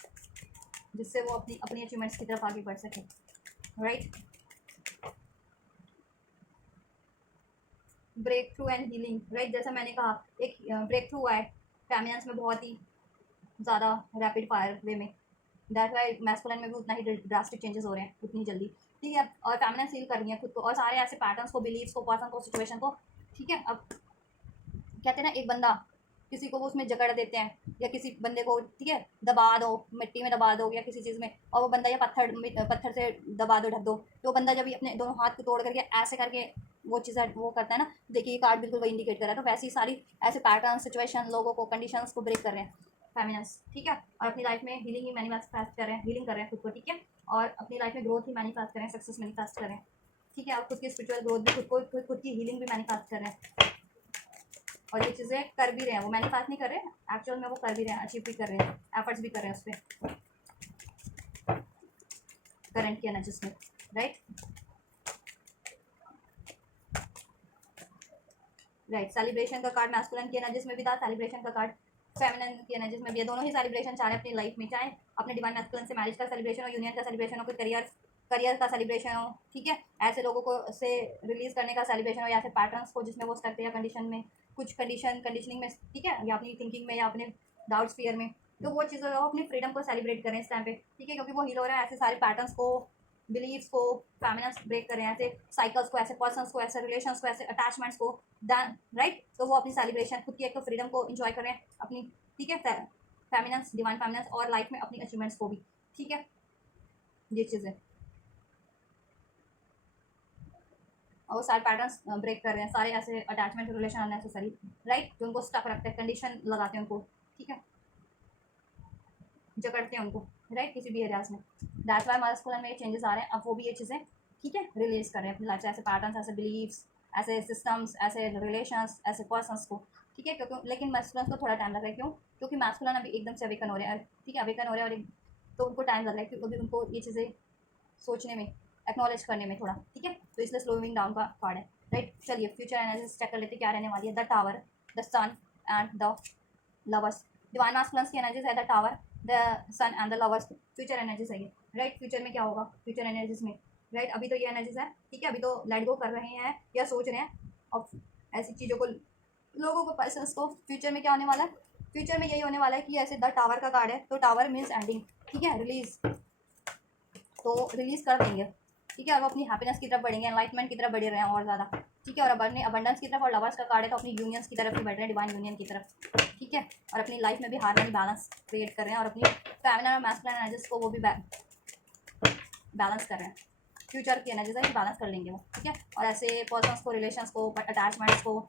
जिससे वो अपनी अपनी अचीवमेंट्स की तरफ आगे बढ़ सके, right. Break through and healing, right, जैसा मैंने कहा एक ब्रेक थ्रू हुआ है फेमिनिन्स में बहुत ही ज़्यादा रैपिड फायर वे में, दैट वाई मैस्कुलिन में भी उतना ही ड्रास्टिक चेंजेस हो रहे हैं उतनी जल्दी, ठीक है, और फेमिनिन्स हील कर रही है खुद को और सारे ऐसे पैटर्न्स को, बिलीव्स को, पर्सन को, सिचुएशन को, ठीक है। अब कहते हैं ना, एक बंदा किसी को वो उसमें जकड़ देते हैं, या किसी बंदे को, ठीक है, दबा दो, मिट्टी में दबा दो या किसी चीज़ में, और वो बंदा या पत्थर से दबा दो, ढक दो, तो वो बंदा जब भी अपने दोनों हाथ को तोड़ करके ऐसे करके वो चीज़ वो करता है ना, देखिए ये कार्ड बिल्कुल वही इंडिकेट कर रहा है, तो वैसे ही सारी ऐसे पैटर्न, सिचुएशन, लोगों को, कंडीशंस को ब्रेक कर रहे हैं फेमिनिन्स, ठीक है, और अपनी लाइफ में हीलिंग ही मैनिफेस्ट कर रहे हैं, हीलिंग कर रहे हैं खुद को, ठीक है, और अपनी लाइफ में ग्रोथ ही मैनिफेस्ट करें, सक्सेस मैनिफेस्ट करें, ठीक है, और खुद की स्पिरिचुअल ग्रोथ भी खुद की हीलिंग भी मैनिफेस्ट कर रहे हैं, और ये चीज़ें कर भी रहे हैं, वो मैनिफेस्ट नहीं कर रहे हैं, एक्चुअल में वो कर भी रहे हैं, अचीव भी कर रहे हैं, एफर्ट्स भी कर रहे हैं उस पर करंट की एनर्जीज में, राइट। राइट, सेलिब्रेशन का कार्ड मैस्कुलिन की एनर्जीज में भी था, सेलिब्रेशन का कार्ड फेमिनिन की एनर्जीज में भी है, दोनों ही सेलिब्रेशन चाह रहे हैं अपनी लाइफ में, चाहे अपने डिवाइन मैस्कुलिन से मैरिज का सेलिब्रेशन हो, यूनियन का सेलिब्रेशन हो, कोई करियर का सेलिब्रेशन हो, ठीक है, ऐसे लोगों को से रिलीज करने का सेलिब्रेशन हो, या ऐसे पैटर्न्स को जिसमें वो करते हैं कंडीशन में, कुछ कंडीशनिंग में, ठीक है, या अपनी थिंकिंग में, या अपने डाउट्स फियर में, तो वो चीज़ें वो अपनी फ्रीडम को सेलिब्रेट करें इस टाइम पे, ठीक है, क्योंकि वो हील हो रहा है ऐसे सारे पैटर्न्स को, बिलीव्स को फेमिनिन्स ब्रेक कर रहे हैं, ऐसे साइकिल्स को, ऐसे पर्सन्स को, ऐसे रिलेशंस को, ऐसे अटैचमेंट्स को, डन, राइट, तो वो अपनी सेलिब्रेशन खुद की एक तो फ्रीडम को एंजॉय कर रहे हैं अपनी, ठीक है, फेमिनिन्स, डिवाइन फेमिनिन्स, और लाइफ में अपनी अचीवमेंट्स को भी, ठीक है, ये चीज़ें, और वो सारे पैटर्न्स ब्रेक कर रहे हैं, सारे ऐसे अटैचमेंट रिलेशन अननेसेसरी, राइट, जो उनको स्टक रखते हैं, कंडीशन लगाते हैं उनको, ठीक है, जकड़ते हैं उनको, राइट, किसी भी एरियाज में, दैट्स वाई मास्कुलिन में ये चेंजेस आ रहे हैं, अब वो भी ये चीज़ें, ठीक है, रिलीज कर रहे हैं अपनी लाइफ से, ऐसे पैटर्न्स, ऐसे बिलीव्स, ऐसे सिस्टम्स, ऐसे रिलेशंस, ऐसे पर्सन्स को, ठीक है, क्योंकि लेकिन मैस्कुलिन को थोड़ा टाइम लग रहा है, क्यों, क्योंकि मैस्कुलिन अभी एकदम से अवेकन हो रहे हैं, ठीक है, अवेकन हो रहे हैं, और तो उनको टाइम लग रहा है, क्योंकि उनको ये चीज़ें सोचने में, एक्नॉलेज करने में थोड़ा, ठीक है, तो इसलिए स्लोइंग डाउन का कार्ड है, राइट। चलिए फ्यूचर एनालिसिस चेक कर लेते क्या रहने वाली है, the tower, the sun and the lovers, divine masculine की एनर्जीज है the tower, the sun and the lovers, future energies है ये, राइट, फ्यूचर में क्या होगा फ्यूचर एनर्जीज में, राइट, अभी तो ये एनर्जीज है, ठीक है, अभी तो लेट गो कर रहे हैं या सोच रहे हैं, और ऐसी चीज़ों को, लोगों को, पर्सन्स को, फ्यूचर में क्या होने वाला है, फ्यूचर में यही होने वाला है कि ऐसे द टावर का कार्ड है, तो टावर मीन्स एंडिंग, ठीक है, रिलीज, तो रिलीज कर देंगे, ठीक है, और वो अपनी हैप्पीनेस की तरफ बढ़ेंगे, एनलाइटमेंट की तरफ बढ़े रहे हैं और ज़्यादा, ठीक है, और बढ़ने अबंडेंस की तरफ, और लवर्स का कार्ड है तो अपनी यूनियंस की तरफ भी बढ़ रहे हैं, डिवाइन यूनियन की तरफ, ठीक है, और अपनी लाइफ में भी हार्मनी बैलेंस क्रिएट कर रहे हैं, और अपनी फेमिनिन और मैस्कुलिन एनर्जीज को वो भी बैलेंस कर रहे हैं, फ्यूचर की एनर्जीज है बैलेंस कर लेंगे वो, ठीक है, और ऐसे पर्सन्स को, रिलेशंस को, अटैचमेंट्स को,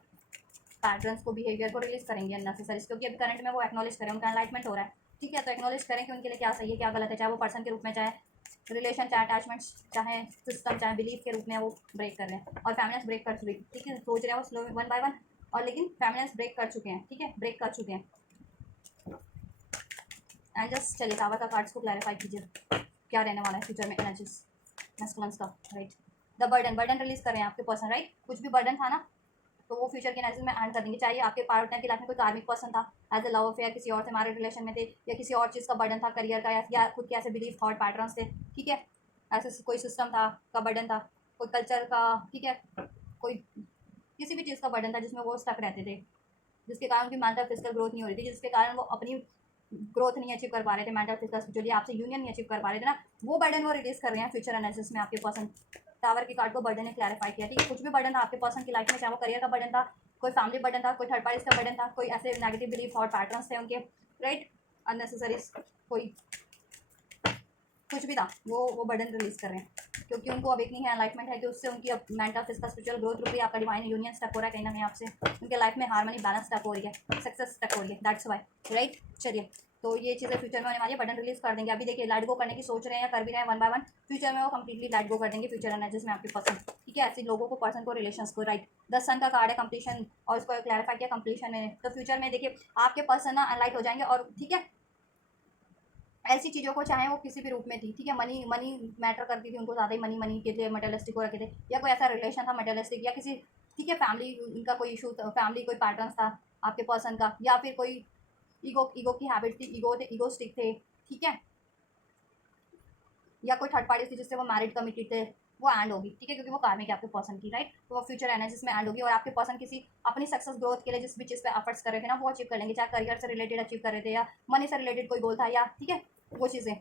पैटर्न्स को, बिहेवियर को रिलीज करेंगे अननेसेसरी, क्योंकि अभी करंट में वो एक्नॉलेज करें, उनका एनलाइटमेंट हो रहा है, ठीक है, तो एक्नॉलेज करें कि उनके लिए क्या सही है क्या गलत है, चाहे वो पर्सन के रूप में, चाहे रिलेशन, चाहे अटैचमेंट्स, चाहे सिस्टम, चाहे बिलीफ के रूप में वो ब्रेक कर रहे हैं, और फेमिनिन्स ब्रेक कर चुके, ठीक है, सोच रहे हैं वो स्लो वन बाय वन, और लेकिन फेमिनिन्स ब्रेक कर चुके हैं, ठीक है, ब्रेक कर चुके हैं, एंड जस्ट चलिए टावर का कार्ड्स को क्लैरिफाई कीजिए क्या रहने वाला है फ्यूचर में एनर्जीज मैस्कुलिन्स का, राइट, द बर्डन रिलीज कर रहे हैं आपके पर्सन, राइट, कुछ भी बर्डन था ना, तो वो फ्यूचर के एनर्जीज में एंड कर देंगे, चाहे आपके पार्टनर की लाइफ में कोई कार्मिक पर्सन था, एज ए लव अफेयर, किसी और से हमारे रिलेशन में थे, या किसी और चीज़ का बर्डन था, करियर का, या खुद के ऐसे बिलीफ, थॉट पैटर्न्स थे, ठीक है, ऐसे कोई सिस्टम था का बर्डन था, कोई कल्चर का, ठीक है, कोई किसी भी चीज़ का बर्डन था जिसमें वो स्टक रहते थे, जिसके कारण उनकी मेंटल फिजिकल ग्रोथ नहीं हो रही थी, जिसके कारण वो अपनी ग्रोथ नहीं अचीव कर पा रहे थे, मेंटल फिजिकल स्पिरिचुअली आपसे यूनियन नहीं अचीव कर पा रहे थे ना, वो बर्डन वो रिलीज कर रहे हैं फ्यूचर एनालिसिस में आपके पर्सन, टावर के कार्ड को बर्डन ने क्लैरिफाई किया, ठीक है, कुछ भी बर्डन था आपके पर्सन की लाइफ में, चाहे वो करियर का बर्डन था, कोई फैमिली बर्डन था, कोई थर्ड पार्टी का बर्डन था, कोई ऐसे नेगेटिव बिलीफ और पैटर्न्स थे उनके, राइट, अननेसेसरी, कोई कुछ भी था, वो बर्डन रिलीज कर रहे हैं, क्योंकि उनको अवेकनिंग है, एनलाइटमेंट है, कि उससे उनकी मेंटल फिजिकल स्पिरिचुअल ग्रोथ रुक रही है, आपका डिवाइन यूनियन स्टक हो रहा है कहीं ना कहीं आपसे, उनके लाइफ में हार्मनी बैलेंस स्टक हो रही है, सक्सेस स्टक हो रही है, दैट्स वाई, राइट। चलिए, तो ये चीज़ें फ्यूचर में होने वाली है, बटन रिलीज कर देंगे, अभी देखिए लेट गो करने की सोच रहे हैं या कर भी रहे हैं वन बाय वन, फ्यूचर में वो कंप्लीटली लेट गो कर देंगे फ्यूचर एनर्जीज में आपके पर्सन, ठीक है, ऐसे लोगों को, पर्सन को, रिलेशंस को, राइट, 10 सन का कार्ड है कंप्लीशन, और उसको क्लैरिफाई किया कंप्लीशन में, तो फ्यूचर में देखिए आपके पर्सन ना अनलाइट हो जाएंगे, और ठीक है, ऐसी चीज़ों को चाहे वो किसी भी रूप में थी, ठीक है, मनी मनी मैटर करती थी उनको ज़्यादा ही, मनी मनी के लिए मटेरियलिस्टिक को रखे थे, या कोई ऐसा रिलेशन था मटेरियलिस्टिक, या किसी, ठीक है, फैमिली, इनका कोई इशू था, फैमिली कोई पैटर्न था आपके पर्सन का, या फिर कोई ईगो ईगो की हैबिट थी, ईगोस्टिक थे, ठीक है, या कोई थर्ड पार्टी थी जिससे वो मैरिड कमिटेड थे, वो एंड होगी, ठीक है, क्योंकि वो कार्मिक है आपके पर्सन की, राइट। तो वो फ्यूचर एनर्जीज में एंड होगी, और आपके पर्सन किसी अपनी सक्सेस ग्रोथ के लिए जिस भी चीज़ पे एफर्ट्स कर रहे थे ना, वो अचीव कर लेंगे, चाहे करियर से रिलेटेड अचीव कर रहे थे, या मनी से रिलेटेड कोई गोल था, या ठीक है वो चीज़ें,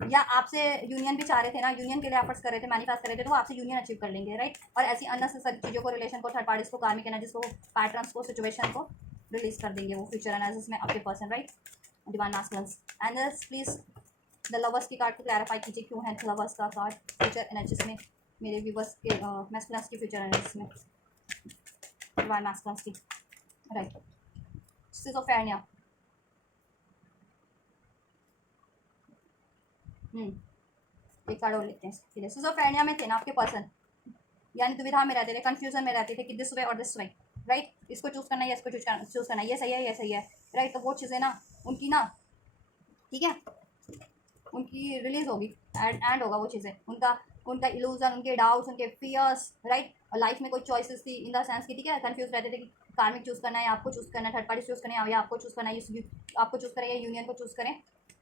या आपसे यूनियन भी चाह रहे थे ना, यूनियन के लिए एफर्ट्स कर रहे थे, मैनिफेस्ट कर रहे थे, तो वो आपसे यूनियन अचीव कर लेंगे, राइट। और ऐसी अननेसेसरी चीज़ों को, रिलेशन को, थर्ड पार्टीज को, कार्मिक एनर्जीज को, पैटर्न्स को, सिचुएशन को रिलीज कर देंगे वो फ्यूचर एनालिसिस में आपके person, right. Divine masculines and please the lovers की कार्ड को क्लैरिफाई कीजिए, क्यों है लवर्स का कार्ड फ्यूचर एनर्जीज में मेरे व्यूवर्स के, मैस्कुलिन्स की फ्यूचर एनर्जीज में, डिवाइन मास्कुलिन्स की, राइट। सिजोफ्रेनिया, एक कार्ड और लेते हैं इसके लिए। सिजोफ्रेनिया में थे ना आपके पर्सन, यानी दुविधा में रहते थे, कंफ्यूजन में रहते थे कि दिस वे और दिस वे, राइट, इसको चूज करना है, इसको चूज करना है, ये सही है, ये सही है, राइट। तो वो चीज़ें ना उनकी ना, ठीक है, उनकी रिलीज होगी, एंड होगा वो चीज़ें, उनका उनका इल्यूजन, उनके डाउट्स, उनके फियर्स, राइट। और लाइफ में कोई चॉइसेस थी इन द सेंस की, ठीक है, कंफ्यूज रहते थे कि कार्मिक चूज़ करना है, आपको चूज़ करना है, थर्ड पार्टी चूज़ करना है, या आपको चूज़ करना है, आपको चूज़ करें या यूनियन को चूज़ करें,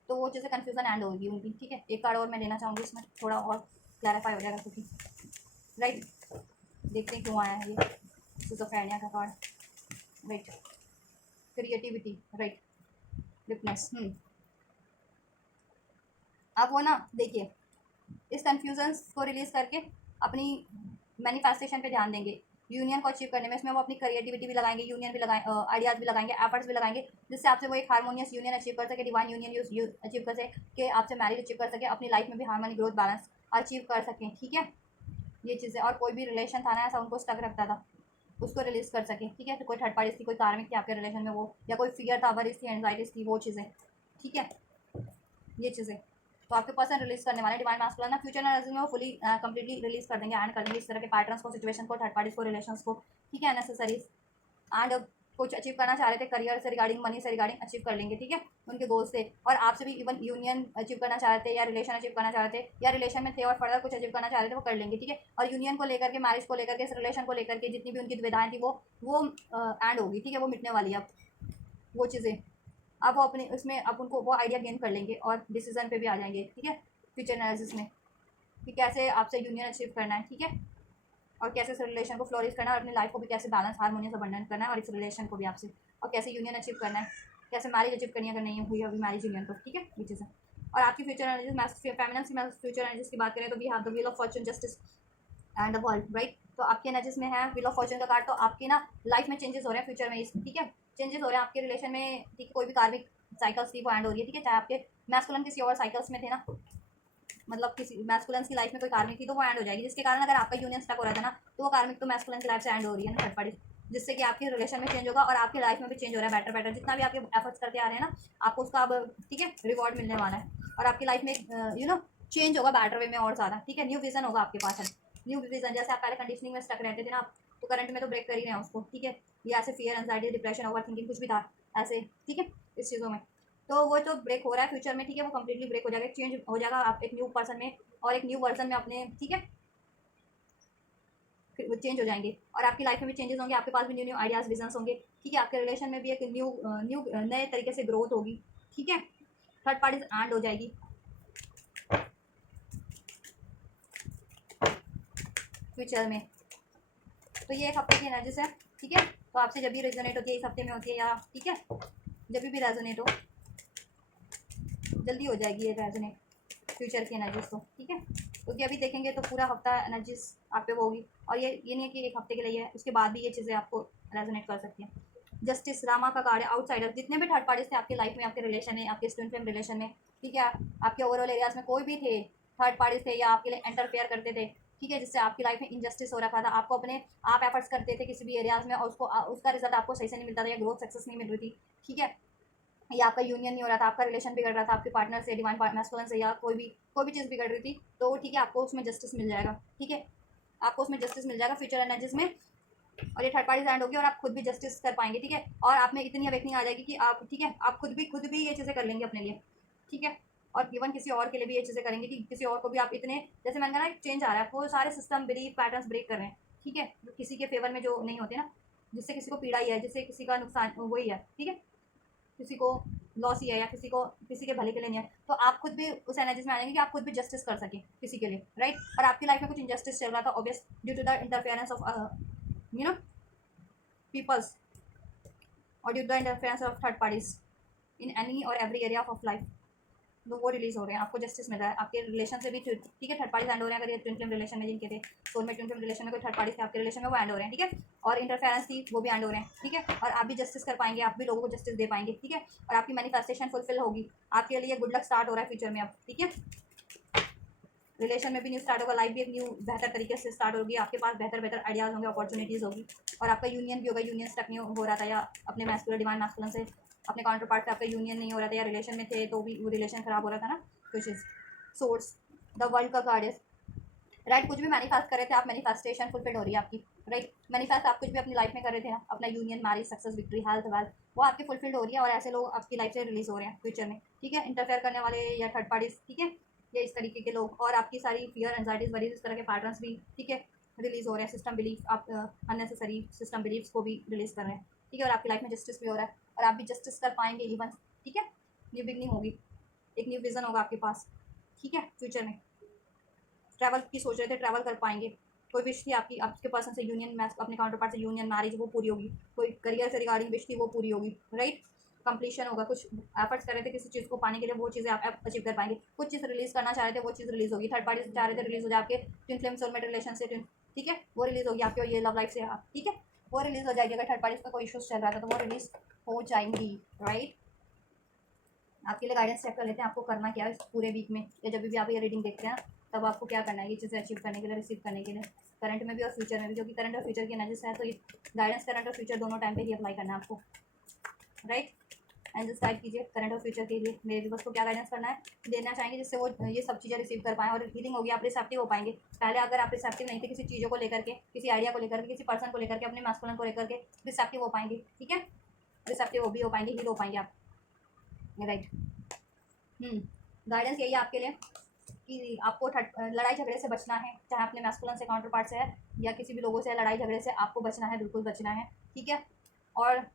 तो वो चीज़ें कन्फ्यूजन एंड होगी उनकी, ठीक है। एक कार्ड और मैं देना चाहूँगी इसमें, थोड़ा और क्लैरिफाई हो जाएगा, क्योंकि राइट, देखते हैं क्यों आया है ये सिजोफ्रेनिया का card, right. Creativity, right, witness, अब वो ना देखिए, इस कन्फ्यूजन को रिलीज करके अपनी मैनिफेस्टेशन पे ध्यान देंगे, यूनियन को अचीव करने में, इसमें वो अपनी क्रिएटिविटी भी लगाएंगे, यूनियन भी लगाए, आइडियाज़ भी लगाएंगे, एफर्ट्स भी लगाएंगे, जिससे आपसे वो एक हार्मोनियस यूनियन अचीव कर सके, डिवाइन यूनियन अचीव कर सके, आपसे मैरिज अचीव कर सके, अपनी लाइफ में भी हार्मनी, ग्रोथ, बैलेंस अचीव कर सकें, ठीक है, ये चीज़ें। और कोई भी रिलेशन था ना ऐसा उनको स्टक रखता था, उसको रिलीज कर सके, ठीक है। तो कोई थर्ड पार्टी थी, कोई कार्मिक थी आपके रिलेशन में वो, या कोई फियर था, वरीज थी, एंजाइटीज थी, वो चीज़ें, ठीक है, ये चीज़ें तो आपके पर्सन रिलीज करने वाले डिवाइन मास्कुलिन ना फ्यूचर एनर्जी में वो फुली कंप्लीटली रिलीज कर देंगे, एंड कर देंगे इस तरह के पैटर्न्स को, सिचुएशन को, थर्ड पार्टीज को, रिलेशंस को, ठीक है, नेसेसरीज। एंड कुछ अचीव करना चाह रहे थे करियर से रिगार्डिंग, मनी से रिगार्डिंग, अचीव कर लेंगे, ठीक है, उनके गोल्स थे। और आपसे भी इवन यूनियन अचीव करना चाह रहे थे, या रिलेशन अचीव करना चाह रहे थे, या रिलेशन में थे और फर्दर कुछ अचीव करना चाह रहे थे, वो कर लेंगे, ठीक है। और यूनियन को लेकर के, मैरिज को लेकर के, इस रिलेशन को लेकर के जितनी भी उनकी दुविधाएं थी वो एंड होगी, ठीक है, वो मिटने वाली है अब वो चीज़ें। अब वो अपने उसमें अब उनको वो आइडिया गेन कर लेंगे और डिसीजन पे भी आ जाएंगे, ठीक है, फ्यूचर एनालिसिस में, कि कैसे आपसे यूनियन अचीव करना है, ठीक है, और कैसे इस रिलेशन को फ्लोरिश करना है, और अपनी लाइफ को भी कैसे बैलेंस, हार्मोनियस, अबंडेंट करना है, और इस रिलेशन को भी आपसे, और कैसे यूनियन अचीव करना है, कैसे मैरिज अचीव करनी है अगर नहीं हुई अभी मैरिज यूनियन को, ठीक है, ये चीज़ें। और आपकी फ्यूचर एनालिसिस, फेमिनिन्स की फ्यूचर एनालिसिस की बात करें तो we have the wheel of fortune, justice and the world, right. तो आपके एनर्जीज में है व्हील ऑफ फॉर्चून का कार्ड, तो आपके ना लाइफ में चेंजेस हो रहे हैं फ्यूचर में, ठीक है, चेंजेस हो रहे हैं आपके रिलेशन में, ठीक है, कोई भी कार्मिक साइकिल्स थी वो एंड हो रही है, ठीक है, चाहे आपके मैस्कुलिन किसी और साइकिल्स में थे ना, मतलब किसी मैस्कुलिन की लाइफ में कोई कार्मिक थी तो वो एंड हो जाएगी, जिसके कारण अगर आपका यूनियन स्टक हो रहा था ना, तो वो कार्मिक तो मैस्कुलिन की लाइफ से एंड हो रही है ना, थर्ड पार्टी, जिससे कि आपके रिलेशन में चेंज होगा और आपकी लाइफ में भी चेंज हो रहा है, बेटर बेटर, जितना भी आपके एफर्ट्स करते आ रहे हैं ना, आपको उसका अब, ठीक है, रिवॉर्ड मिलने वाला है, और आपकी लाइफ में चेंज होगा बेटर वे में और ज़्यादा, ठीक है, न्यू विजन होगा आपके पास है, न्यू विजन। जैसे आप पहले कंडीशनिंग में स्टक रहते थे ना, तो करंट में तो ब्रेक कर ही रहे हैं उसको, ठीक है, ये ऐसे fear, anxiety, depression, over thinking कुछ भी था ऐसे, ठीक है, इस चीज़ों में, तो वो तो ब्रेक हो रहा है फ्यूचर में, ठीक है, वो कंप्लीटली ब्रेक हो जाएगा, चेंज हो जाएगा आप एक न्यू पर्सन में, और एक न्यू वर्जन में अपने, ठीक है, चेंज हो जाएंगे, और आपकी लाइफ में भी चेंजेस होंगे, आपके पास भी न्यू न्यू आइडियाज़, विजन्स होंगे, ठीक है, आपके रिलेशन में भी एक न्यू न्यू नए तरीके से ग्रोथ होगी, ठीक है, थर्ड पार्टी एंड हो जाएगी फ्यूचर में। तो ये एक हफ्ते की एनर्जीज है, ठीक है, तो आपसे जब भी रेजोनेट होती है इस हफ्ते में होती है, या ठीक है, जब भी रेजोनेट हो, जल्दी हो जाएगी ये रेजोनेट फ्यूचर की एनर्जीज को, ठीक है, क्योंकि अभी देखेंगे तो पूरा हफ्ता एनर्जीज आप पे वो होगी, और ये नहीं है कि एक हफ्ते के लिए है, उसके बाद भी ये चीज़ें आपको रेजोनेट कर सकती हैं। जस्टिस, रामा का कार्ड है, आउटसाइडर, जितने भी थर्ड पार्टीज थे आपकी लाइफ में, आपके रिलेशन में, आपके स्टूडेंट फ्रेंड रिलेशन में, ठीक है, आपके ओवरऑल एरियाज में कोई भी थे थर्ड पार्टीज थे, या आपके लिए इंटरफेयर करते थे, ठीक है, जिससे आपकी लाइफ में इनजस्टिस हो रखा था, आपको अपने आप एफर्ट्स करते थे किसी भी एरियाज में, और उसको उसका रिजल्ट आपको सही से नहीं मिलता था, या ग्रोथ सक्सेस नहीं मिल रही थी, ठीक है, या आपका यूनियन नहीं हो रहा था, आपका रिलेशन बिगड़ रहा था आपके पार्टनर से, डिवाइन मैस्कुलिन से, या कोई भी चीज़ बिगड़ रही थी, तो ठीक है, आपको उसमें जस्टिस मिल जाएगा, ठीक है, आपको उसमें जस्टिस मिल जाएगा फ्यूचर एनर्जीज में, और ये थर्ड पार्टी एंड होगी, और आप खुद भी जस्टिस कर पाएंगे, ठीक है, और आप में इतनी अवेकनिंग आ जाएगी कि आप, ठीक है, आप खुद भी ये चीज़ें कर लेंगे अपने लिए, ठीक है, और इवन किसी और के लिए भी ये चीज़ें करेंगे कि किसी और को भी आप इतने, जैसे मैंने कहा ना, चेंज आ रहा है, वो सारे सिस्टम बिलीफ पैटर्न्स ब्रेक कर रहे हैं, ठीक है, जो किसी के फेवर में जो नहीं होते ना, जिससे किसी को पीड़ा ही है, जिससे किसी का नुकसान वही है, ठीक है, किसी को लॉस ही है या किसी को किसी के भले के लिए नहीं है, तो आप खुद भी उस एनर्जीज में आ जाएंगे कि आप खुद भी जस्टिस कर सकें किसी के लिए, राइट। और आपकी लाइफ में कुछ इनजस्टिस चल रहा था obvious due to the interference of you know peoples, और due to the interference of third parties in any और एवरी एरिया ऑफ लाइफ, तो वो रिलीज हो रहे हैं, आपको जस्टिस मिल रहा है, आपके रिलेशन से भी, ठीक है, थर्ड पार्टी एंड हो रहे हैं, अगर ये ट्विन फ्लेम रिलेशन में जिनके थे, सोलमेट ट्विन फ्लेम रिलेशन में कोई थर्ड पार्टी थे आपके रिलेशन में, वो एंड हो रहे हैं, ठीक है, और इंटरफेरेंस थी वो भी एंड हो रहे हैं, ठीक है, और आप भी जस्टिस कर पाएंगे, आप भी लोगों को जस्टिस दे पाएंगे, ठीक है, और आपकी मैनिफेस्टेशन फुलफिल होगी, आपके लिए गुड लक स्टार्ट हो रहा है फ्यूचर में अब, ठीक है, रिलेशन में भी न्यू स्टार्ट होगा, लाइफ भी एक न्यू बेहतर तरीके से स्टार्ट होगी, आपके पास बेहतर बेहतर आइडियाज़ होंगे, अपॉर्चुनिटीज़ होगी, और आपका यूनियन भी होगा, यूनियन स्टक नहीं हो रहा था, या अपने मैस्कुलर डिवाइन मैस्कुलन से अपने काउंटर पार्ट से आपका यूनियन नहीं हो रहा था, या रिलेशन में थे तो भी वो रिलेशन खराब हो रहा था ना, कुछ इज सोर्स द वर्ल्ड का कार्ड इज राइट। कुछ भी मैनिफेस्ट कर रहे थे आप, मैनिफेस्टेशन फुलफिल हो रही है आपकी, राइट। मैनिफेस्ट आप कुछ भी अपनी लाइफ में कर रहे थे ना, अपना union, marriage, success, victory, health, wealth, वो आपकी फुलफिल्ड हो रही है, और ऐसे लोग आपकी लाइफ से रिलीज हो रहे हैं फ्यूचर में, ठीक है, इंटरफेयर करने वाले या थर्ड पार्टीज, ठीक है, ये इस तरीके के लोग, और आपकी सारी फियर, एंजाइटीज, वरीज, इस तरह के पैटर्न्स भी, ठीक है, रिलीज हो रहे हैं, सिस्टम बिलीफ, आप अननेसेसरी सिस्टम बिलीफ्स को भी रिलीज कर रहे हैं, ठीक है, और आपकी लाइफ में जस्टिस भी हो रहा है, और आप भी जस्टिस कर पाएंगे इवन, ठीक है, न्यू बिगनिंग होगी, एक न्यू विजन होगा आपके पास, ठीक है, फ्यूचर में ट्रैवल की सोच रहे थे, ट्रैवल कर पाएंगे, कोई विश थी आपकी, आपके पर्सन से यूनियन, अपने काउंटर पार्ट से यूनियन, मैरिज, वो पूरी होगी, कोई करियर से रिगार्डिंग विश थी वो पूरी होगी, राइट, कंप्लीशन होगा, कुछ एफर्ट्स कर रहे थे किसी चीज़ को पाने के लिए, वो चीज़ें आप अचीव कर पाएंगे, कुछ चीज़ रिलीज करना चाह रहे थे वो चीज़ रिलीज होगी, थर्ड पार्टी चाह रहे थे रिलीज हो जाए आपके ट्विन फ्लेम सोलमेट रिलेशन से, ठीक है, वो रिलीज होगी आपके, ये लव लाइफ से, ठीक है, वो रिलीज हो जाएगी, अगर थर्ड पार्टी का कोई इशूज चल रहा था तो वो रिलीज हो जाएंगी, राइट। आपके लिए गाइडेंस चेक कर लेते हैं, आपको करना क्या है इस पूरे वीक में, या जब भी आप ये रीडिंग देखते हैं ना, तब आपको क्या करना है ये चीज़ें अचीव करने के लिए, रिसीव करने के लिए, करंट में भी और फ्यूचर में भी, क्योंकि करंट और फ्यूचर की एनर्जीज है, तो ये गाइडेंस करंट और फ्यूचर दोनों टाइम पे ही अप्लाई करना है आपको, राइट। एंजल्स गाइड कीजिए करंट और फ्यूचर के लिए मेरे व्यूअर्स को क्या गाइडेंस करना है, देना चाहेंगे, जिससे वो ये सब चीज़ें रिसीव कर पाएँ, और हीलिंग होगी, आप रिसेप्टिव हो पाएंगे। पहले अगर आप रिसेप्टिव नहीं थे किसी चीज़ों को लेकर के, किसी आइडिया को लेकर के, किसी पर्सन को लेकर के, अपने मास्कुलिन को लेकर के, रिसेप्टिव हो पाएंगे, ठीक है, रिसेप्टिव हो भी हो पाएंगे, हील हो पाएंगे आप, राइट। गाइडेंस यही है आपके लिए कि आपको लड़ाई झगड़े से बचना है, चाहे अपने मैस्कुलिन से, काउंटर पार्ट से है, या किसी भी लोगों से लड़ाई झगड़े से आपको बचना है, बिल्कुल बचना है, ठीक है, और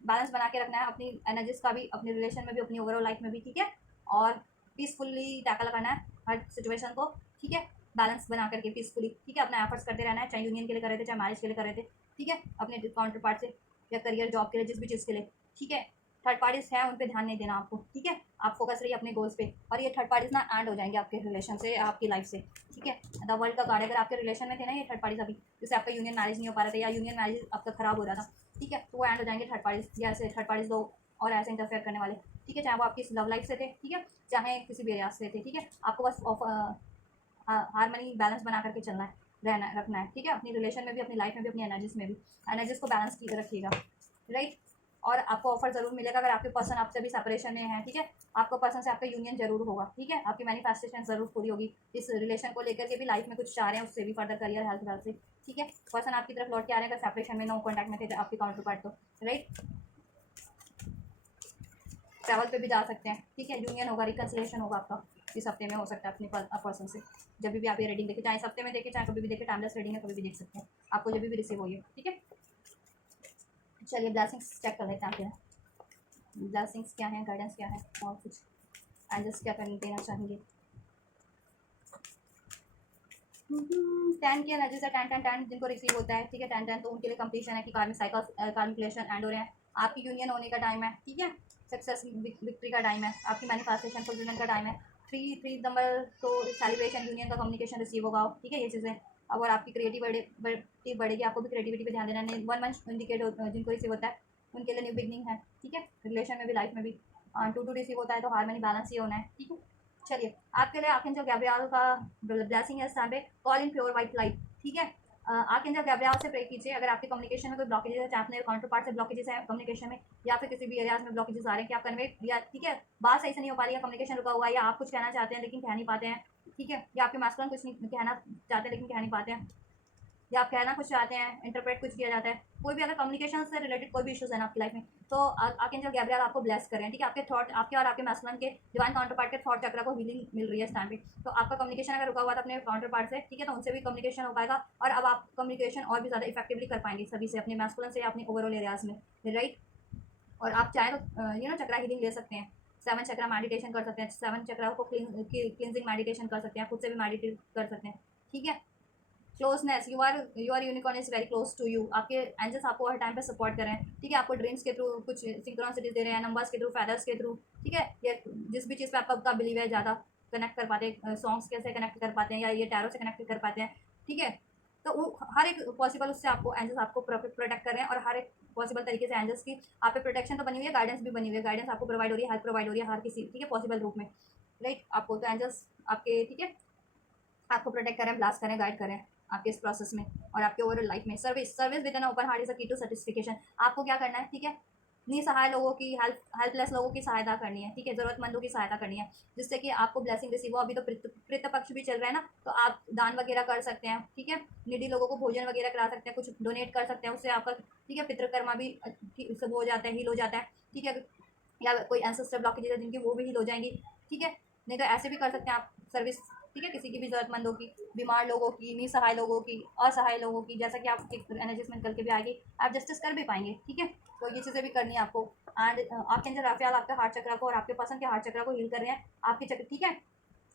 बैलेंस बना के रखना है अपनी एनर्जीज का भी, अपनी रिलेशन में भी, अपनी ओवरऑल लाइफ में भी, ठीक है, और पीसफुली टैकल करना है हर सिचुएशन को, ठीक है, बैलेंस बना करके पीसफुली, ठीक है, अपना एफर्ट्स करते रहना है, चाहे यूनियन के लिए कर रहे थे, चाहे मैरिज के लिए कर रहे थे, ठीक है, अपने काउंटर पार्ट से या करियर, जॉब के लिए, जिस भी चीज़ के लिए, ठीक है, थर्ड पार्टीज हैं उन पर ध्यान नहीं देना आपको, ठीक है, आप फोकस रहिए अपने गोल्स पे, और ये थर्ड पार्टीज ना एंड हो जाएंगे आपके रिलेशन से, आपकी लाइफ से, ठीक है, द वर्ल्ड का कार्ड, अगर आपके रिलेशन में थे ना ये थर्ड पार्टीज अभी, जैसे आपका यूनियन मैरिज नहीं हो पा रहा था, या यूनियन मैरिज आपका खराब हो रहा था, ठीक है, तो वो एंड हो जाएंगे थर्ड पार्टीज, या ऐसे थर्ड पार्टीज दो और ऐसे इंटरफेयर करने वाले, ठीक है, चाहे वो आपकी लव लाइफ से थे, ठीक है, चाहे किसी भी एरिया से थे, ठीक है, आपको बस हारमनी बैलेंस बना करके चलना है, रहना रखना है, ठीक है, अपनी रिलेशन में भी, अपनी लाइफ में भी, अपनी एनर्जीज में भी, एनर्जीज को बैलेंस रखिएगा, राइट। और आपको ऑफर जरूर मिलेगा अगर आपके पर्सन आपसे भी सेपरेशन में है, ठीक है, आपको पर्सन से आपका यूनियन जरूर होगा, ठीक है, आपकी मैनिफेस्टेशन जरूर पूरी होगी, इस रिलेशन को लेकर के भी, लाइफ में कुछ चाह रहे हैं उससे भी, फर्दर करियर, हेल्थ वेल्थ से, ठीक है, पर्सन आपकी तरफ लौट के आ रहे हैं, अगर सेपरेशन में, नो कॉन्टैक्ट में थे आपके काउंटर पार्ट, तो राइट, ट्रैवल पे भी जा सकते हैं, ठीक है, यूनियन होगा, रिकन्सिलेशन होगा आपका इस हफ्ते में, हो सकता है अपने पर्सन से, जब भी आप ये रीडिंग देखें, चाहे इस हफ्ते में देखें, चाहे कभी भी देखें, टाइमलेस रीडिंग है, कभी भी देख सकते हैं, आपको जब भी रिसीव होगी, ठीक है। चलिए ब्लेसिंग्स चेक कर लेते हैं आपके ब्लेसिंग्स क्या है, गाइडेंस क्या है, और कुछ एंजल्स क्या करने देना चाहेंगे। 10 की एनर्जी से 10 जिनको रिसीव होता है, ठीक है, 10 तो उनके लिए कंप्लीशन है कि कार्मिक साइकिल, कार्मिकुलेशन एंड हो रहे हैं, आपकी यूनियन होने का टाइम है, ठीक है, सक्सेस विक्ट्री का टाइम है, आपकी मैनिफेस्टेशन फुलफिलमेंट का टाइम है, 3 नंबर तो सेलिब्रेशन, यूनियन का कम्युनिकेशन रिसीव होगा, ठीक है, ये चीज़ें, और आपकी क्रिएटिविटी बढ़ेगी, आपको भी क्रिएटिविटी पे ध्यान देना है, 1 मंथ इंडिकेट जिनको रिसीव होता है उनके लिए न्यू बिगनिंग है, ठीक है, रिलेशन में भी, लाइफ में भी, 2 रिसीव होता है तो हारमनी बैलेंस ही होना है, ठीक है। चलिए आपके लिए आर्कएंजल गैब्रियल का ब्लेसिंग है इस टाइम पे, call in pure white light, ठीक है, आर्कएंजल गैब्रियल से प्रे कीजिए अगर आपके कम्युनिकेशन में कोई ब्लॉकेजेस है, चाहे अपने काउंटर पार्ट से ब्लॉकेजेस है कम्युनिकेशन में, या फिर किसी भी एरियाज में ब्लॉकेजेस आ रहे हैं कि आप कन्वे, या ठीक है, बात सही से नहीं हो पा रही है, कम्युनिकेशन रुका हुआ है, या आप कुछ कहना चाहते हैं लेकिन कह नहीं पाते हैं, ठीक है, या आपके मास्कुलिन कुछ नहीं कहना चाहते लेकिन कह नहीं पाते हैं, या आप कहना कुछ चाहते हैं, इंटरप्रेट कुछ किया जाता है, कोई भी अगर कम्युनिकेशन से रिलेटेड कोई भी इश्यूज है ना आपकी लाइफ में, तो आर्कएंजल गैब्रियल आपको ब्लेस करें, ठीक है। आपके थॉट, आपके और आपके मैस्कुलिन के डिवाइन काउंटर पार्ट के थॉट चक्र को हीलिंग मिल रही है इस टाइम पे। तो आपका कम्युनिकेशन अगर रुका हुआ था अपने काउंटर पार्ट से, ठीक है, तो उनसे भी कम्युनिकेशन हो पाएगा, और अब आप कम्युनिकेशन और भी ज़्यादा इफेक्टिवली कर पाएंगे सभी से, अपने मैस्कुलिन से, अपने ओवरऑल एरियाज में, राइट। और आप चाहें तो चक्रा हीलिंग ले सकते हैं, 7 चक्रा मेडिटेशन कर सकते हैं, 7 चक्रा को क्लिनजिंग मेडिटेशन कर सकते हैं, खुद से भी मेडिटेट कर सकते हैं, ठीक है। Closeness, you are unicorn is very close to you. आपके एंजल्स आपको हर टाइम पे सपोर्ट करें, ठीक है। आपको ड्रीम्स के थ्रू कुछ सिंक्रोनिसिटीज दे रहे हैं, नंबर्स के थ्रू, फैदर्स के थ्रू, ठीक है। या जिस भी चीज़ पे आपका बिलीव है, ज़्यादा कनेक्ट कर पाते हैं, सॉन्ग्स कैसे कनेक्ट कर पाते हैं, या ये टैरो से कनेक्ट कर पाते हैं, ठीक है। तो वो हर एक पॉसिबल उससे आपको एंजल्स आपको प्रोटेक्ट कर रहे हैं, और हर एक पॉसिबल तरीके से एंजल्स की आप पे प्रोटेक्शन तो बनी हुई है, गाइडेंस भी बनी हुई है, गाइडेंस आपको प्रोवाइड हो रही है, हेल्प प्रोवाइड हो रही है हर किसी, ठीक है, पॉसिबल रूप में, राइट। आपको तो एंजल्स आपके, ठीक है, आपको प्रोटेक्ट करें, ब्लास्ट करें, गाइड करें आपके इस प्रोसेस में, और आपके ओवरऑल लाइफ में। Service with an open heart is a की टू सेटिस्फिकेशन। आपको क्या करना है, ठीक है, निसहाय लोगों की, हेल्पलेस लोगों की सहायता करनी है, ठीक है, ज़रूरतमंदों की सहायता करनी है, जिससे कि आपको ब्लेसिंग रिसीव हो। अभी तो पितृ पक्ष भी चल रहा है ना, तो आप दान वगैरह कर सकते हैं, ठीक है, नीडी लोगों को भोजन वगैरह करा सकते हैं, कुछ डोनेट कर सकते हैं, उससे आपका, ठीक है, पितृकर्मा भी सब हो जाता है, हील हो जाता है, ठीक है। या कोई एंसेस्टर ब्लॉकेज है जिनकी, वो भी हील हो जाएंगी, ठीक है। नहीं तो ऐसे भी कर सकते हैं आप सर्विस, ठीक है, किसी की भी ज़रूरतमंदों की, बीमार लोगों की, निसहाय लोगों की, असहाय लोगों की, जैसा कि आपकी एनर्जीज में निकल के भी आएगी, आप जस्टिस कर भी पाएंगे, ठीक है। तो ये चीज़ें भी करनी है आपको। एंड आपके अंदर राफियाल आपके हार्ट चक्र को और आपके पसंद के हार्ट चक्र को हील कर रहे हैं, आपके चक्र, ठीक है।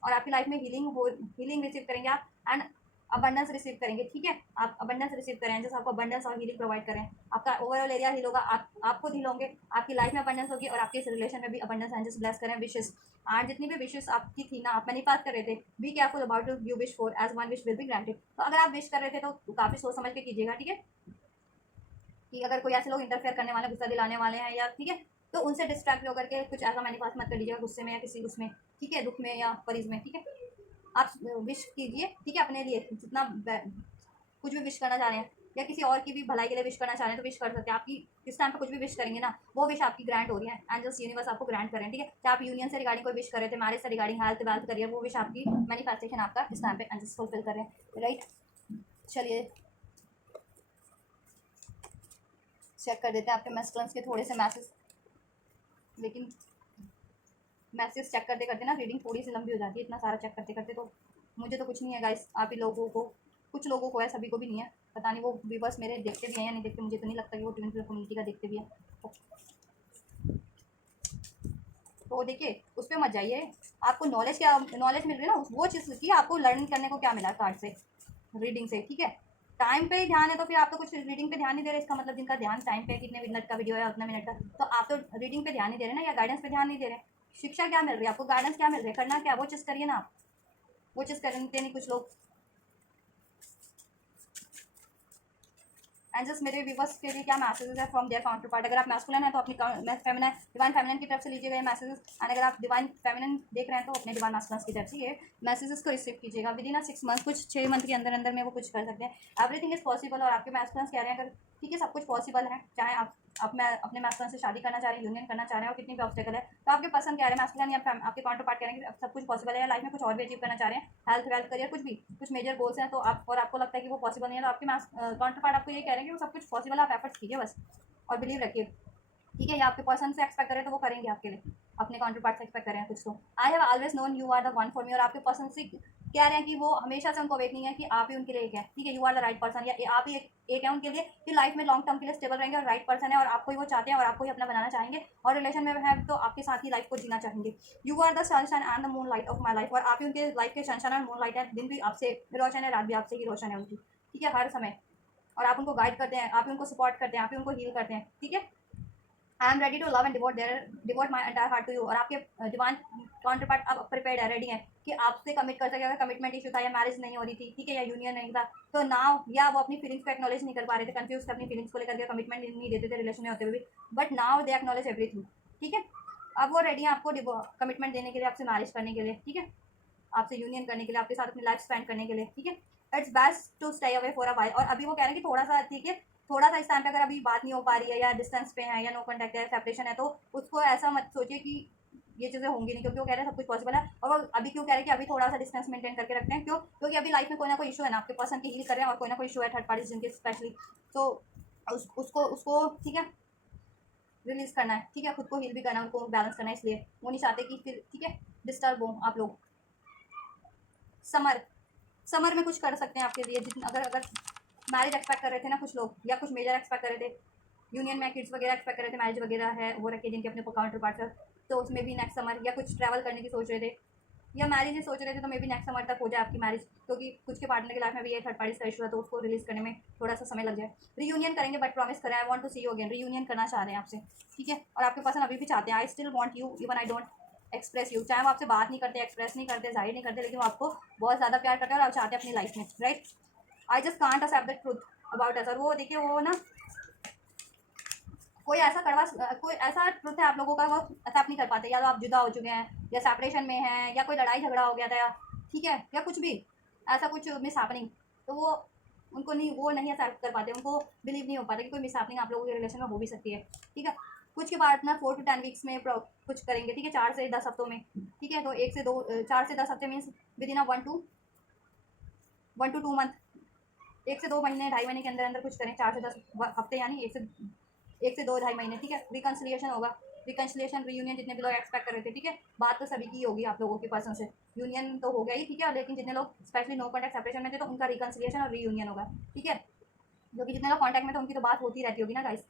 और आपकी लाइफ में हीलिंग रिसीव करेंगे आप, एंड अबंडेंस रिसीव करेंगे, ठीक है। आप अबंडेंस रिसीव करें, जैसे आपको अबंडेंस और हीलिंग प्रोवाइड करें, आपका ओवरऑल एरिया हील होगा, आप खुद हील होंगे, आपकी लाइफ में अबंडेंस होगी, और आपके इस रिलेशन में भी अबंडेंस एंजल्स ब्लेस करें। विशेष आज जितनी भी विशेष आपकी थी ना, आप मैनिफेस्ट कर रहे थे, be careful about you wish for, as one wish will be granted. तो अगर आप विश कर रहे थे तो काफ़ी सोच समझ के कीजिएगा, ठीक है, कि अगर कोई ऐसे लोग इंटरफेयर करने वाले, गुस्सा दिलाने वाले हैं, या ठीक है, तो उनसे डिस्ट्रैक्ट होकर के कुछ ऐसा मैनिफेस्ट मत कर लीजिएगा गुस्से में या किसी उसमें, ठीक है, दुख में या परीज में, ठीक है। आप विश कीजिए, ठीक है, अपने लिए जितना कुछ भी विश करना चाह रहे हैं, या किसी और की भी भलाई के लिए विश करना चाह रहे हैं, तो विश कर सकते हैं। आपकी इस टाइम पे कुछ भी विश करेंगे ना, वो विश आपकी ग्रांट हो रही है, एंजल्स यूनिवर्स आपको ग्रांट करें, ठीक है। चाहे आप यूनियन से रिगार्डिंग कोई विश कर रहे थे, मैरिज से रिगार्डिंग, हेल्थ वेल्थ करियर, वो विश आपकी मैनिफेस्टेशन आपका इस टाइम पे एंजल्स फुलफिल कर रहे हैं, राइट। चलिए चेक कर देते हैं आपके मैस्कुलिन्स के थोड़े से मैसेज, लेकिन मैसेज चेक करते करते ना रीडिंग थोड़ी सी लंबी हो जाती है, इतना सारा चेक करते करते। तो मुझे तो कुछ नहीं है गाइस, आप ही लोगों को, कुछ लोगों को है, सभी को भी नहीं है, पता नहीं वो व्यूवर्स मेरे देखते भी हैं या नहीं देखते, मुझे तो नहीं लगता कि वो ट्विन फ्लेम कम्युनिटी का देखते भी हैं। तो देखिए उस पर मत जाइए, आपको नॉलेज क्या, नॉलेज मिल रही है ना, वो चीज़ की आपको लर्निंग करने को क्या मिला कार्ड से, रीडिंग से, ठीक है। टाइम पे ही ध्यान है, तो फिर आप तो कुछ रीडिंग पे ध्यान नहीं दे रहे, इसका मतलब जिनका ध्यान टाइम पे, कितने मिनट का वीडियो है उतना मिनट का, तो आप तो रीडिंग पे ध्यान नहीं दे रहे ना, या गाइडेंस पे ध्यान नहीं दे रहे। शिक्षा क्या मिल रही है आपको, गाइडेंस क्या मिल रही है, करना क्या, वो चीज़ करिए ना आप, वो चीज़ करते नहीं कुछ लोग। एंड जस्ट मेरे व्यूवर्स के लिए क्या मैसेजेस है फ्रॉम देयर काउंटर पार्ट। अगर आप मैस्कुलिन है तो अपनी फेमिनिन, डिवाइन फेमिनिन की तरफ से लीजिएगा ये मैसेजेस, एंड अगर आप डिवाइन फेमिनिन देख रहे हैं तो अपने डिवाइन मैस्कुलिन की तरफ से ये मैसेजेस को रिसीव कीजिएगा। विद इन 6 मंथ, कुछ 6 मंथ के अंदर अंदर में वो कुछ कर सकते हैं। एवरीथिंग इज पॉसिबल, और आपके मैस्कुलिन कह रहे हैं अगर, ठीक है, सब कुछ पॉसिबल है, चाहे आप मैं अपने मैस्कुलिन से शादी करना चाह रहे हैं, यूनियन करना चाह रहे हैं, और कितनी भी ऑब्स्टेकल है, तो आपके पसंद कह रहे हैं मैस्कुलिन या आपके काउंटर पार्ट कह रहे हैं कि सब कुछ पॉसिबल है, लाइफ में कुछ और भी अचीव करना चाह रहे हैं, हेल्थ वेल्थ करियर, कुछ भी, कुछ मेजर गोल्स हैं, तो आप, और आपको लगता है कि वो पॉसिबल नहीं है, तो आपके काउंटर पार्ट आपको ये कह रहे हैं कि वो सब कुछ पॉसिबल है, आप एफर्ट्स कीजिए बस, और बिलीव रखिए, ठीक है। या आपके पर्सन से एक्सपेक्ट करें तो वो करेंगे आपके लिए, अपने काउंटर पार्ट से एक्सपेक्ट करें कुछ तो। I have always known you are the one for me, और आपके पर्सन से कह रहे हैं कि वो हमेशा से उनको अवेकनिंग है कि आप ही उनके लिए एक है, ठीक है, you are the right person, या आप ही एक है उनके लिए, कि लाइफ में लॉन्ग टर्म के लिए स्टेबल रहेंगे, और राइट पर्सन है, और आपको ही वो चाहते हैं, और आपको ही अपना बनाना चाहेंगे, और रिलेशन में है तो आपके साथ ही लाइफ को जीना चाहेंगे। You are the sunshine and the moon light of my life, और आप ही उनके लाइफ के सनशाइन और मून लाइट है, दिन भी आपसे रोशन है, रात भी आपसे ही रोशन है उनकी, ठीक है, हर समय, और आप उनको गाइड करते हैं, आप ही उनको सपोर्ट करते हैं, आप ही उनको हील करते हैं, ठीक है। I am ready to love and devote my entire heart to you, और आपके डिवाइन काउंटर पार्ट अब प्रिपेयर्ड है, रेडी है कि आपसे कमिट कर सके। अगर कमिटमेंट इशू था, या मैरिज नहीं हो रही थी, ठीक है, या यूनियन नहीं था, तो नाउ, या वो अपनी फीलिंग्स को एक्नॉलेज नहीं कर पा रहे थे, कंफ्यूज थे अपनी फीलिंग्स को लेकर के, कमिटमेंट नहीं देते थे रिलेशन में होते हुए भी, but now they acknowledge everything, ठीक है। अब वो रेडी है आपको कमिटमेंट देने के लिए, आपसे मैरिज करने के लिए, ठीक है, आपसे यूनियन करने के लिए, आपके साथ अपनी लाइफ स्पेंड करने के लिए, ठीक है। It's best to stay away for a while, और अभी वो कह रहे हैं कि थोड़ा सा, ठीक है, थोड़ा सा इस टाइम पे अगर अभी बात नहीं हो पा रही है, या डिस्टेंस पे है, या नो कॉन्टैक्ट है, सेपरेशन है, तो उसको ऐसा मत सोचिए कि ये चीज़ें होंगी नहीं, क्योंकि वो कह रहे हैं सब कुछ पॉसिबल है। और वो अभी क्यों कह रहे हैं कि अभी थोड़ा सा डिस्टेंस मेंटेन करके रखते हैं, क्यों? क्योंकि अभी लाइफ में कोई ना कोई इशू है ना, आपके पर्सन की हील कर रहे हैं और कोई ना कोई इशू है थर्ड पार्टी जिनके स्पेशली, तो उसको ठीक है रिलीज़ करना है, ठीक है, खुद को हील भी करना है, उनको बैलेंस करना है, इसलिए वो नहीं चाहते कि फिर ठीक है डिस्टर्ब हो आप लोग। समर में कुछ कर सकते हैं आपके लिए, जितना अगर मैरिज एक्सपेक्ट कर रहे थे ना कुछ लोग, या कुछ मेजर एक्सपेक्ट कर रहे थे, यूनियन में किड्स वगैरह एक्सपेक्ट कर रहे थे, मैरिज वगैरह है वो रखे जिनके अपने काउंटर पार्ट, तो उसमें भी नेक्स्ट समर, या कुछ ट्रैवल करने की सोच रहे थे, या मैरिज ही सोच रहे थे, तो मे बी नेक्स्ट समर तक हो जाए आपकी मैरिज, क्योंकि कुछ के पार्टनर की लाइफ में भी ये थर्ड पार्टी का इशू है, तो उसको रिलीज़ करने में थोड़ा सा समय लग जाए। रीयूनियन करेंगे, बट प्रॉमिस करें I want to see you again, reunion करना चाह रहे हैं आपसे, ठीक है, और आपके पर्सन अभी भी चाहते हैं, I still want you even I don't express you, चाहे वो आपसे बात नहीं करते, एक्सप्रेस नहीं करते, जाहिर नहीं करते, लेकिन वो आपको बहुत ज़्यादा प्यार करते हैं और आप चाहते हैं अपनी लाइफ में, right. I just can't accept the truth about us, और वो देखिए वो ना कोई ऐसा ट्रुथ है आप लोगों का, वो एक्सेप्ट नहीं कर पाते, या तो आप जुदा हो चुके हैं, या सेपरेशन में हैं, या कोई लड़ाई झगड़ा हो गया था, या ठीक है, या कुछ भी ऐसा कुछ मिस हैपनिंग, तो वो उनको नहीं, वो नहीं एक्सेप्ट कर पाते, उनको बिलीव नहीं हो पाता कि कोई मिस हैपनिंग आप लोगों के रिलेशन में हो भी सकती है, ठीक है। कुछ के पार्टनर 4 to 10 वीक्स में कुछ करेंगे, ठीक है, 4 से 10 हफ्तों में, ठीक है, तो 4 से 10 हफ्ते means with in 1 to 2 month, 1 से 2 महीने, 2.5 महीने के अंदर अंदर कुछ करें, 4 से 10 हफ्ते, यानी 1 से 2 2.5 महीने, ठीक है, रिकन्सिलिएशन होगा, रिकन्सिलिएशन रीयूनियन जितने भी लोग एक्सपेक्ट कर रहे थे, ठीक है, बात तो सभी की होगी आप लोगों के पर्सन से, यूनियन तो हो गया ही, ठीक है, लेकिन जितने लोग स्पेशली नो कॉन्टैक्ट सेपरेशन में थे, तो उनका रिकन्सिलिएशन और रीयूनियन होगा, ठीक है, क्योंकि जितने लोग कॉन्टैक्ट में थे उनकी तो बात होती रहती होगी ना गाइस,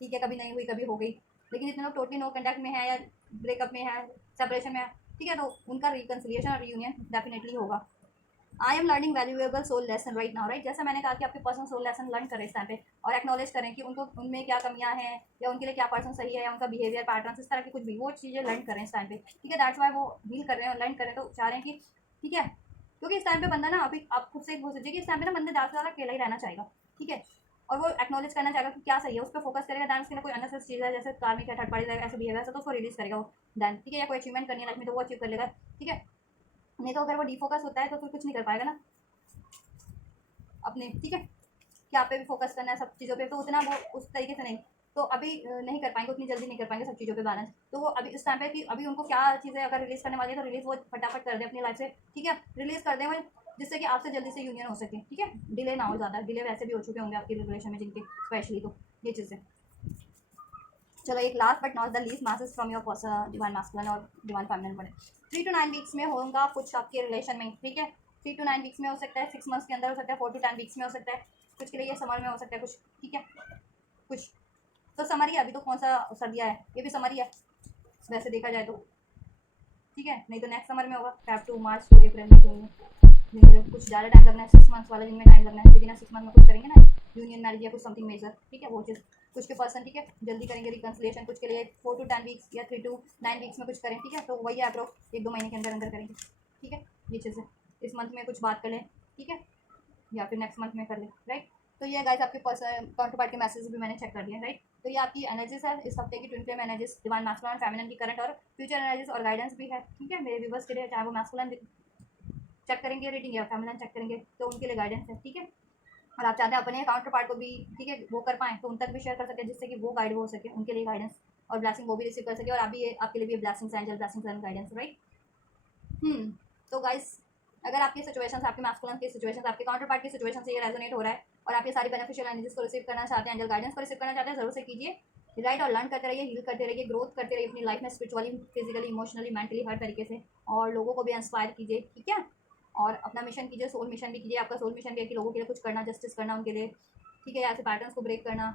ठीक है, कभी नहीं हुई कभी हो गई, लेकिन जितने लोग टोटली नो कॉन्टैक्ट में है, या ब्रेकअप में है, सेपरेशन में है, ठीक है, तो उनका रिकन्सिलिएशन और रीयूनियन डेफिनेटली होगा। I am learning valuable soul lesson right now, right, जैसा मैंने कहा कि आपके पर्सन सोल लेसन लर्न करें इस टाइम पे, और एक्नॉलेज करें कि उनको उनमें क्या कमियां हैं, या उनके लिए क्या पर्सन सही है, या उनका बिहेवियर पैटर्न, इस तरह की कुछ भी वो चीज़ें लर्न करें इस टाइम पे, ठीक है, दैट्स वाई वो डील कर रहे हैं और लर्न करें, तो चाह रहे हैं कि ठीक है, क्योंकि इस टाइम पे बंदा ना, अभी आप खुद से एक बोल सकते कि इस टाइम पे ना बंदे ज़्यादा से ज़्यादा अकेला ही रहना चाहेगा, ठीक है, और वो एक्नॉलेज करना चाहेगा कि क्या सही है, उस पर फोकस करेगा, दैन उसके लिए कोई अननेसेसरी चीज़ है, जैसे कार्मिक है, थर्ड पार्टी ऐसे बिहेवियर है, तो उसको रिलीज करेगा वो, दैन ठीक है, या कोई अचीवमेंट करनी है लाइफ में तो वो अचीव कर लेगा, ठीक है, नहीं तो अगर वो डिफोकस होता है तो फिर कुछ नहीं कर पाएगा ना अपने, ठीक है, कि आप पे भी फोकस करना है सब चीज़ों पे, तो उतना वो उस तरीके से नहीं, तो अभी नहीं कर पाएंगे, उतनी जल्दी नहीं कर पाएंगे सब चीज़ों पे बैलेंस, तो वो अभी इस टाइम पे कि अभी उनको क्या चीज़ें अगर रिलीज़ करने वाली है, तो रिलीज़ वो फटाफट कर दें अपनी लाइफ से, ठीक है, रिलीज़ कर दें वो, जिससे कि आपसे जल्दी से यूनियन हो सके, ठीक है, डिले ना हो ज़्यादा, डिले वैसे भी हो चुके होंगे आपकी रिलेशन में जिनके स्पेशली, तो ये चीज़ें। चलो एक last but not the least message from your person divine masculine और डिवाइन फेमिनिन बने, 3 to 9 वीक्स में होगा कुछ आपके रिलेशन में, ठीक है, 3 to 9 वीक्स में हो सकता है, 6 मंथ्स के अंदर हो सकता है, 4 to 10 वीक्स में हो सकता है, कुछ के लिए ये समर में हो सकता है कुछ, ठीक है, कुछ तो समर ही है, अभी तो कौन सा सर्दियाँ है, ये भी समर ही है वैसे देखा जाए तो, ठीक है, नहीं तो नेक्स्ट समर में होगा, फेब टू मार्च टू अप्रैल में जून में, जिनमें कुछ ज़्यादा टाइम लगना है, 6 मंथ्स वाला जिनमें टाइम लगना है, विदिन 6 मंथ में कुछ करेंगे ना यूनियन मैरिज या कुछ समथिंग मेजर, ठीक है, वो चीज़ कुछ के पर्सन, ठीक है, जल्दी करेंगे रिकन्सिलिएशन, कुछ के लिए 4 to 10 वीक्स या 3 to 9 वीक्स में कुछ करें, ठीक है, तो वही अप्रोक्स 1-2 महीने के अंदर अंदर करेंगे, ठीक है, ये चीज़ है, इस मंथ में कुछ बात कर लें, ठीक है, या फिर नेक्स्ट मंथ में कर लें, राइट। तो ये गाइस आपके पर्सन काउंटर पार्ट के मैसेज भी मैंने चेक कर दिया, राइट, तो ये आपकी एनर्जीज है इस हफ्ते की, twin flame energies, divine masculine और फेमिनिन की करंट और फ्यूचर एनर्जीज और गाइडेंस भी है, ठीक है, मेरे व्यूवर्स के लिए, चाहे वो मैस्कुलिन चेक करेंगे रीडिंग या फेमिनिन चेक करेंगे, तो उनके लिए गाइडेंस है, ठीक है, और आप चाहते हैं अपने काउंटर पार्ट को भी, ठीक है, वो कर पाएँ तो उन तक भी शेयर कर सके, जिससे कि वो गाइड हो सके, उनके लिए गाइडेंस और ब्लेसिंग वो भी रिसीव कर सके, और आप भी आपके लिए भी blessings angel blessings and guidance, right. तो गाइस अगर आपकी सिचुएशन, आपके मैस्कुलिन की सिचुएशन, आपके काउंटर पार्ट की सिचुएशन से ये रेजोनेट हो रहा है, और आप ये सारी बेनिफिशियल एनर्जीज को रिसीव करना चाहते हैं, एंजल गाइडेंस को रिसीव करना चाहते हैं, जरूर से कीजिए, राइट, और लर्न करते रहिए, हील करते रहिए, ग्रोथ करते रहिए अपनी लाइफ में, स्पिरिचुअली, फिजिकली, इमोशनली, मेंटली, हर तरीके से, और लोगों को भी इंस्पायर कीजिए, ठीक है, और अपना मिशन कीजिए, सोल मिशन भी कीजिए, आपका सोल मिशन भी है कि लोगों के लिए कुछ करना, जस्टिस करना उनके लिए, ठीक है, ऐसे पैटर्न्स को ब्रेक करना,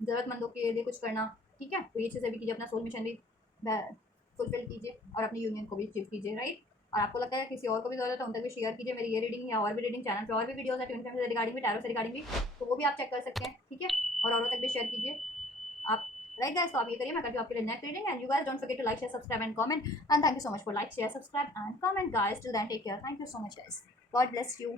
ज़रूरतमंदों के लिए कुछ करना, ठीक है, तो ये चीज़ें भी कीजिए, अपना सोल मिशन भी फुलफिल कीजिए, और अपनी यूनियन को भी अचीव कीजिए, राइट। और आपको लगता है किसी और को भी ज़रूरत है उन तक भी शेयर कीजिए, मेरी ये रीडिंग या और भी रीडिंग, चैनल पे और भी वीडियोज़ है ट्विन फ्लेम से रिगार्डिंग भी, टैरो से रिगार्डिंग भी, तो वो भी आप चेक कर सकते हैं, ठीक है, और औरों तक भी शेयर कीजिए आप, राइट गाइस, तो आप ये करिए, मैं करती हूँ आपके लिए next reading, and you guys don't forget to like share subscribe and comment, and thank you so much for like share subscribe and comment guys, till then take care, thank you so much guys, God bless you.